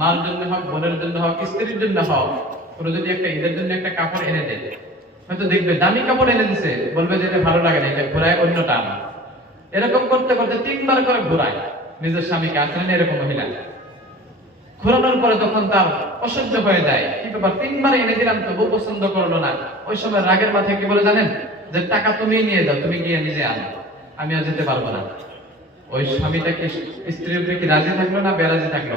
মার জন্য হোক, বোনের জন্য হোক, স্ত্রীর জন্য হোক, কোনো যদি একটা ঈদের জন্য একটা কাপড় এনে দেয়, হয়তো দেখবে দামি কাপড় এনে দিছে, বলবে যে এটা ভালো লাগে না, এটা ঘোরায় অন্যটা আনা। এরকম করতে করতে 3 বার করে ঘোরায় নিজের স্বামীকে। আসলে এরকম মহিলা ঘোরানোর পরে তখন তার অসহ্য হয়ে যায়, কি ব্যাপার 3 বার এনে দিলাম তবু পছন্দ করলো না। ওই সময় রাগের মাথায় কি বলে জানেন? যে টাকা তুমি নিয়ে যাও, তুমি গিয়ে নিজে আনো, আমি আর যেতে পারবো না। ওই স্বামীটা কি স্ত্রীর উপরে কি রাজি থাকলো না বেরাজি থাকলো?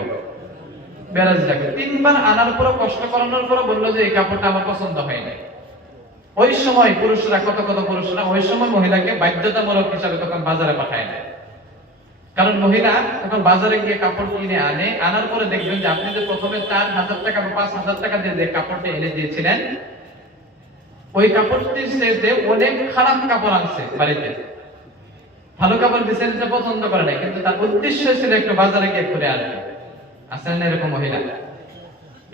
বেরাজ লাগে। 3 বার আনার পর কষ্ট করানোর পর বললো যে এই কাপড়টা আমার পছন্দ হয় না। ওই সময় পুরুষরা কত পুরুষরা ওই সময় মহিলাকে বাধ্যতামূলক হিসাবে তখন বাজারে পাঠায় না। কারণ মহিলা তখন বাজারে গিয়ে কাপড় কিনে আনে, আনার পরে দেখবেন যে আপনি যে প্রথমে 4,000 টাকা বা 5,000 টাকা দিয়ে যে কাপড়টা এনে দিয়েছিলেন, ওই কাপড়টির সাথে অনেক খারাপ কাপড় আনছে বাড়িতে। ভালো কাপড় দিয়েছেন যে পছন্দ করে না, কিন্তু তার উদ্দেশ্য ছিল একটু বাজারে গিয়ে ঘুরে আসবে। আসেন না এরকম মহিলা?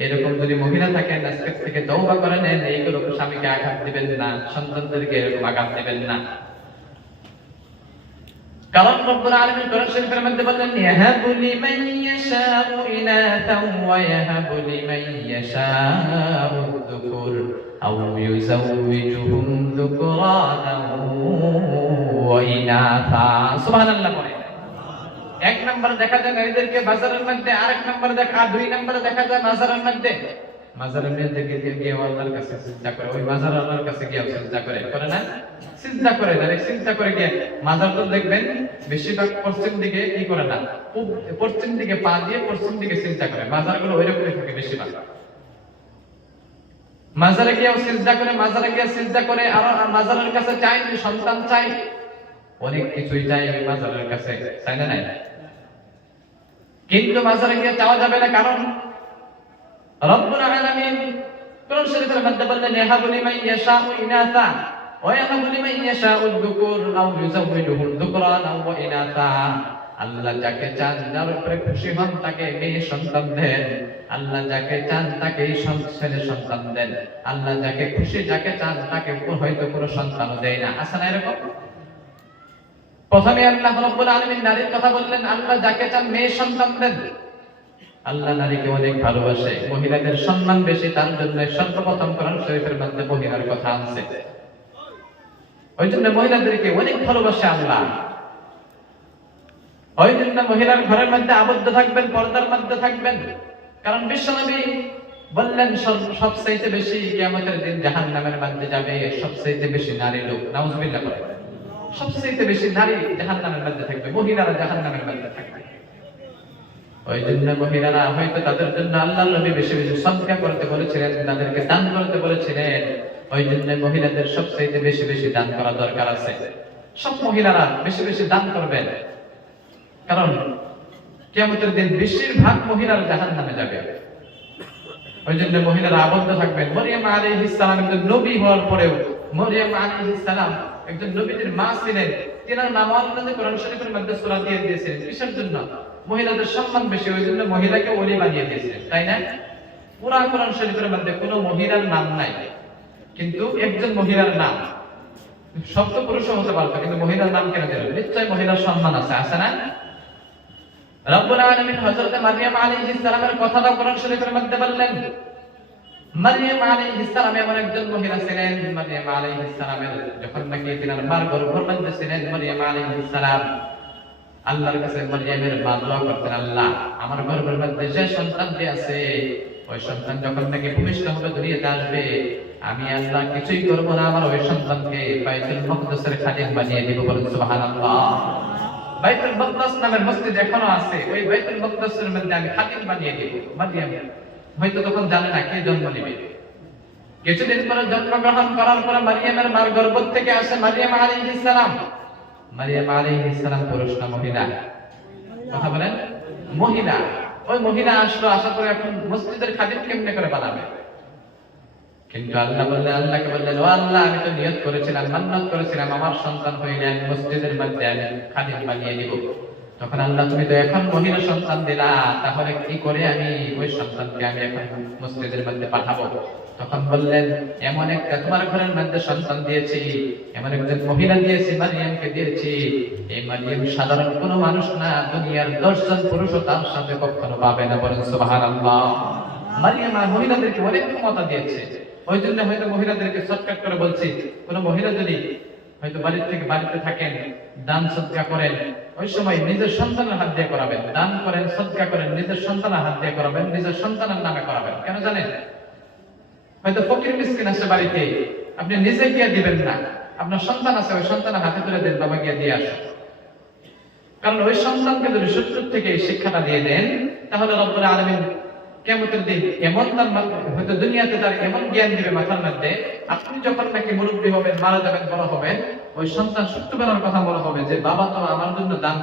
এরকম যদি মহিলা থাকেন আজকে থেকে তওবা করে নেন, এইগুলো স্বামীকে আঘাত দিবেন না, সন্তানদেরকে এরকম আঘাত দিবেন না। কারণ রব্বুল আলামিন কোরআন শরীফের মধ্যে বলেন ইয়াহাবু লিমান ইয়াশাউ ইনাতাও ওয়া ইয়াহাবু লিমান ইয়াশাউ যুকুর আও ইউযাওবিজুহুম যুকরানাও ওয়া ইনাথা। সুবহানাল্লাহ বলেন। এক নম্বর দেখা যায় নারীদেরকে বাজারের মধ্যে, আরেক নম্বর দেখা, 2 নম্বরে দেখা যায় মাজারের মধ্যে। মাজারের মধ্যে গিয়ে আল্লাহর কাছে সিজদা করে, ওই মাজার আল্লাহর কাছে গিয়ে সিজদা করে না? সিজদা করে, ডাইরেক্ট সিজদা করে গিয়ে মাজার তো দেখবেন বেশিরভাগ পশ্চিম দিকে কি করে না, পশ্চিম দিকে পা দিয়ে পশ্চিম দিকে সিজদা করে। মাজারগুলো ওইরকমই থাকে বেশিরভাগ। মাজারে গিয়ে সিজদা করে, মাজারে গিয়ে সিজদা করে, আর মাজারের কাছে চাই সন্তান চাই, অনেক কিছুই চাই মাজারের কাছে, চাই না নাই? কিন্তু মাজারে গিয়ে চাওয়া যাবে না, কারণ রব্বুল আলামিন কোরআন শরীফের মধ্যে বললেন ইয়াহাবু লিমান ইয়াশাউ ইনাসা ওয়া ইয়াহাবু লিমান ইয়াশাউ যুকুর আও ইউযাওবিজুহুম যুকরানা ওয়া ইনাসা। আল্লাহ যাকে চান, যার উপরে খুশি হন তাকে মেয়ে সন্তান দেন। আল্লাহ যাকে চান তাকে ছেলে সন্তান দেন। আল্লাহ যাকে খুশি, যাকে চান তাকে হয়তো কোনো সন্তানও দেয় না। আছে না এরকম? প্রথমে আল্লাহ রাব্বুল আলামিন নারীর কথা বললেন, আল্লাহ যাকে চান মেয়ে সন্তান দেন। আল্লাহ নারীকে অনেক ভালোবাসে, মহিলাদের সম্মান বেশি, তার জন্য সর্বপ্রথম কোরআন শরীফের মধ্যে মহিলার কথা আনছে। ওই জন্য মহিলাদেরকে অনেক ভালোবাসে আল্লাহ। ওই জন্য মহিলার ঘরের মধ্যে আবদ্ধ থাকবেন, পর্দার মধ্যে থাকবেন। কারণ বিশ্বনবী বললেন সবচাইতে বেশি কিয়ামতের দিন জাহান্নামের মধ্যে যাবে সবচাইতে বেশি নারী লোক। নাউজুবিল্লাহ বলেন। সবচাইতে বেশি নারী জাহান্নামের মধ্যে থাকবে, মহিলারা জাহান্নামের মধ্যে থাকবে। ওই জন্য মহিলারা হয়তো তাদের জন্য আল্লাহর নবী বেশি বেশি সদকা করতে বলেছিলেন, তাদেরকে দান করতে বলেছিলেন। ওই জন্য মহিলাদের সবচাইতে বেশি বেশি দান করা দরকার আছে। সব মহিলারা বেশি বেশি দান করবেন, কারণ কিয়ামতের দিন বেশিরভাগ মহিলারা জাহান্নামে যাবে। ওই জন্য মহিলারা আবদ্ধ থাকবেন। মরিয়ম আলাইহিস সালাম একজন নবী হওয়ার পরেও, মরিয়ম আলাইহিস সালাম একজন নবীদের মা ছিলেন, তিনার নাম আল্লাহ কোরআন শরীফের মধ্যে সূরা দিয়ে দিয়েছেন। কিসের জন্য? মহিলাদের সম্মান বেশি, ওই জন্য মহিলাকে ওলি বানিয়ে দিয়েছেন, তাই না? পুরা কোরআন শরীফের মধ্যে কোনো মহিলার নাম নাই, কিন্তু একজন মহিলার নাম। সব তো পুরুষও হতে পারতো, কিন্তু মহিলার নাম কেন দিলেন? নিশ্চয় মহিলার সম্মান আছে, আছে না? রব্বুল আলামিন হযরত মারইয়াম আলাইহিস সালামের কথাটা কোরআন শরীফের মধ্যে বললেন। মারইয়াম আলাইহিস সালাম এমন একজন মহিলা ছিলেন, মারইয়াম আলাইহিস সালামের যখন নাকি তিনার মার গর্ভের মধ্যে ছিলেন, মারইয়াম আলাইহিস সালাম আল্লাহর কাছে মারইয়ামের মা দোয়া করতেন, আল্লাহ আমার গর্ভের মধ্যে যে সন্তানটি আছে, ওই সন্তান যখন নাকি ভূমিষ্ঠ হবে, দুনিয়াতে আসবে, আমি আল্লাহ কিছুই করব না, আমার ওই সন্তানকে বাইতুল মাকদাসের খাদিম বানিয়ে দিব। বলেন সুবহানাল্লাহ। বাইতুল মাকদাস নামের মসজিদ এখনো আছে, ওই বাইতুল মাকদাসের মধ্যে আমি খাদিম বানিয়ে দিব। মারইয়াম হয়তো তখন জানে না কে জন্ম নেবে। কিছুদিন পরে জন্মগ্রহণ করার পরে মারইয়ামের মার গর্ভ থেকে আসে মারইয়াম আলাইহিস সালাম। মারইয়াম আলাইহিস সালাম পুরুষ না মহিলা? কথা বলেন। মহিলা। ওই মহিলা আসলো, আশা করে এখন মসজিদের খাদিম কেমনে করে বানাবে? কিন্তু আল্লাহ বললেন, আল্লাহকে বললেন, ও আল্লাহ আমি তো নিয়ত করেছিলাম, মান্নাত করেছিলাম, আমার সন্তান হইলে আমি মসজিদের মধ্যে আমি খাদিম বানিয়ে দিব। তখন আল্লাহ তুমি তো এখন মহিলা সন্তান দিলা, তাহলে কি করে আমি ওই সন্তানকে আমি এখন মসজিদের মধ্যে পাঠাবো? তখন বললেন, এমন একটা তোমার ঘরের মধ্যে সন্তান দিয়েছি, এমন একজন মহিলা দিয়েছি, মারইয়ামকে দিয়েছি। এই মারইয়াম সাধারণ কোনো মানুষ না, দুনিয়ার 10 জন পুরুষও তার সাথে কখনো পাবে না। বলেন সুবহানাল্লাহ। মারইয়াম মহিলাদেরকে অনেক ক্ষমতা দিয়েছে। ওই জন্য হয়তো মহিলাদেরকে শর্টকাট করে বলছি, কোন মহিলা যদি হয়তো বাড়িতে থাকেন, দান সদকা করেন, ওই সময় নিজের সন্তানের হাত দিয়ে করাবেন। দান করেন, সদকা করেন, নিজের সন্তানের হাত দিয়ে করাবেন, নিজের সন্তানের নামে করাবেন। কেন জানেন? হয়তো ফকির মিসকিন আছে বাড়িতে, আপনি নিজে গিয়ে দিবেন না, আপনার সন্তান আছে, ওই সন্তানের হাতে তুলে দেন, বাবা গিয়ে দিয়ে আসো। কারণ ওই সন্তানকে যদি শত্রুর থেকে এই শিক্ষাটা দিয়ে দেন, তাহলে রব্বুল আলামিন কিয়ামতের দিন এমন হয়তো দুনিয়াতে তার এমন জ্ঞান দিবে মাথার মধ্যে, আপনি যখন নাকি মুরব্বী হবেন, মারা যাবেন, বড় হবেন, ওই সন্তান ছোট্টবেলার কথা মনে হবে যে বাবা তো আমার জন্য দান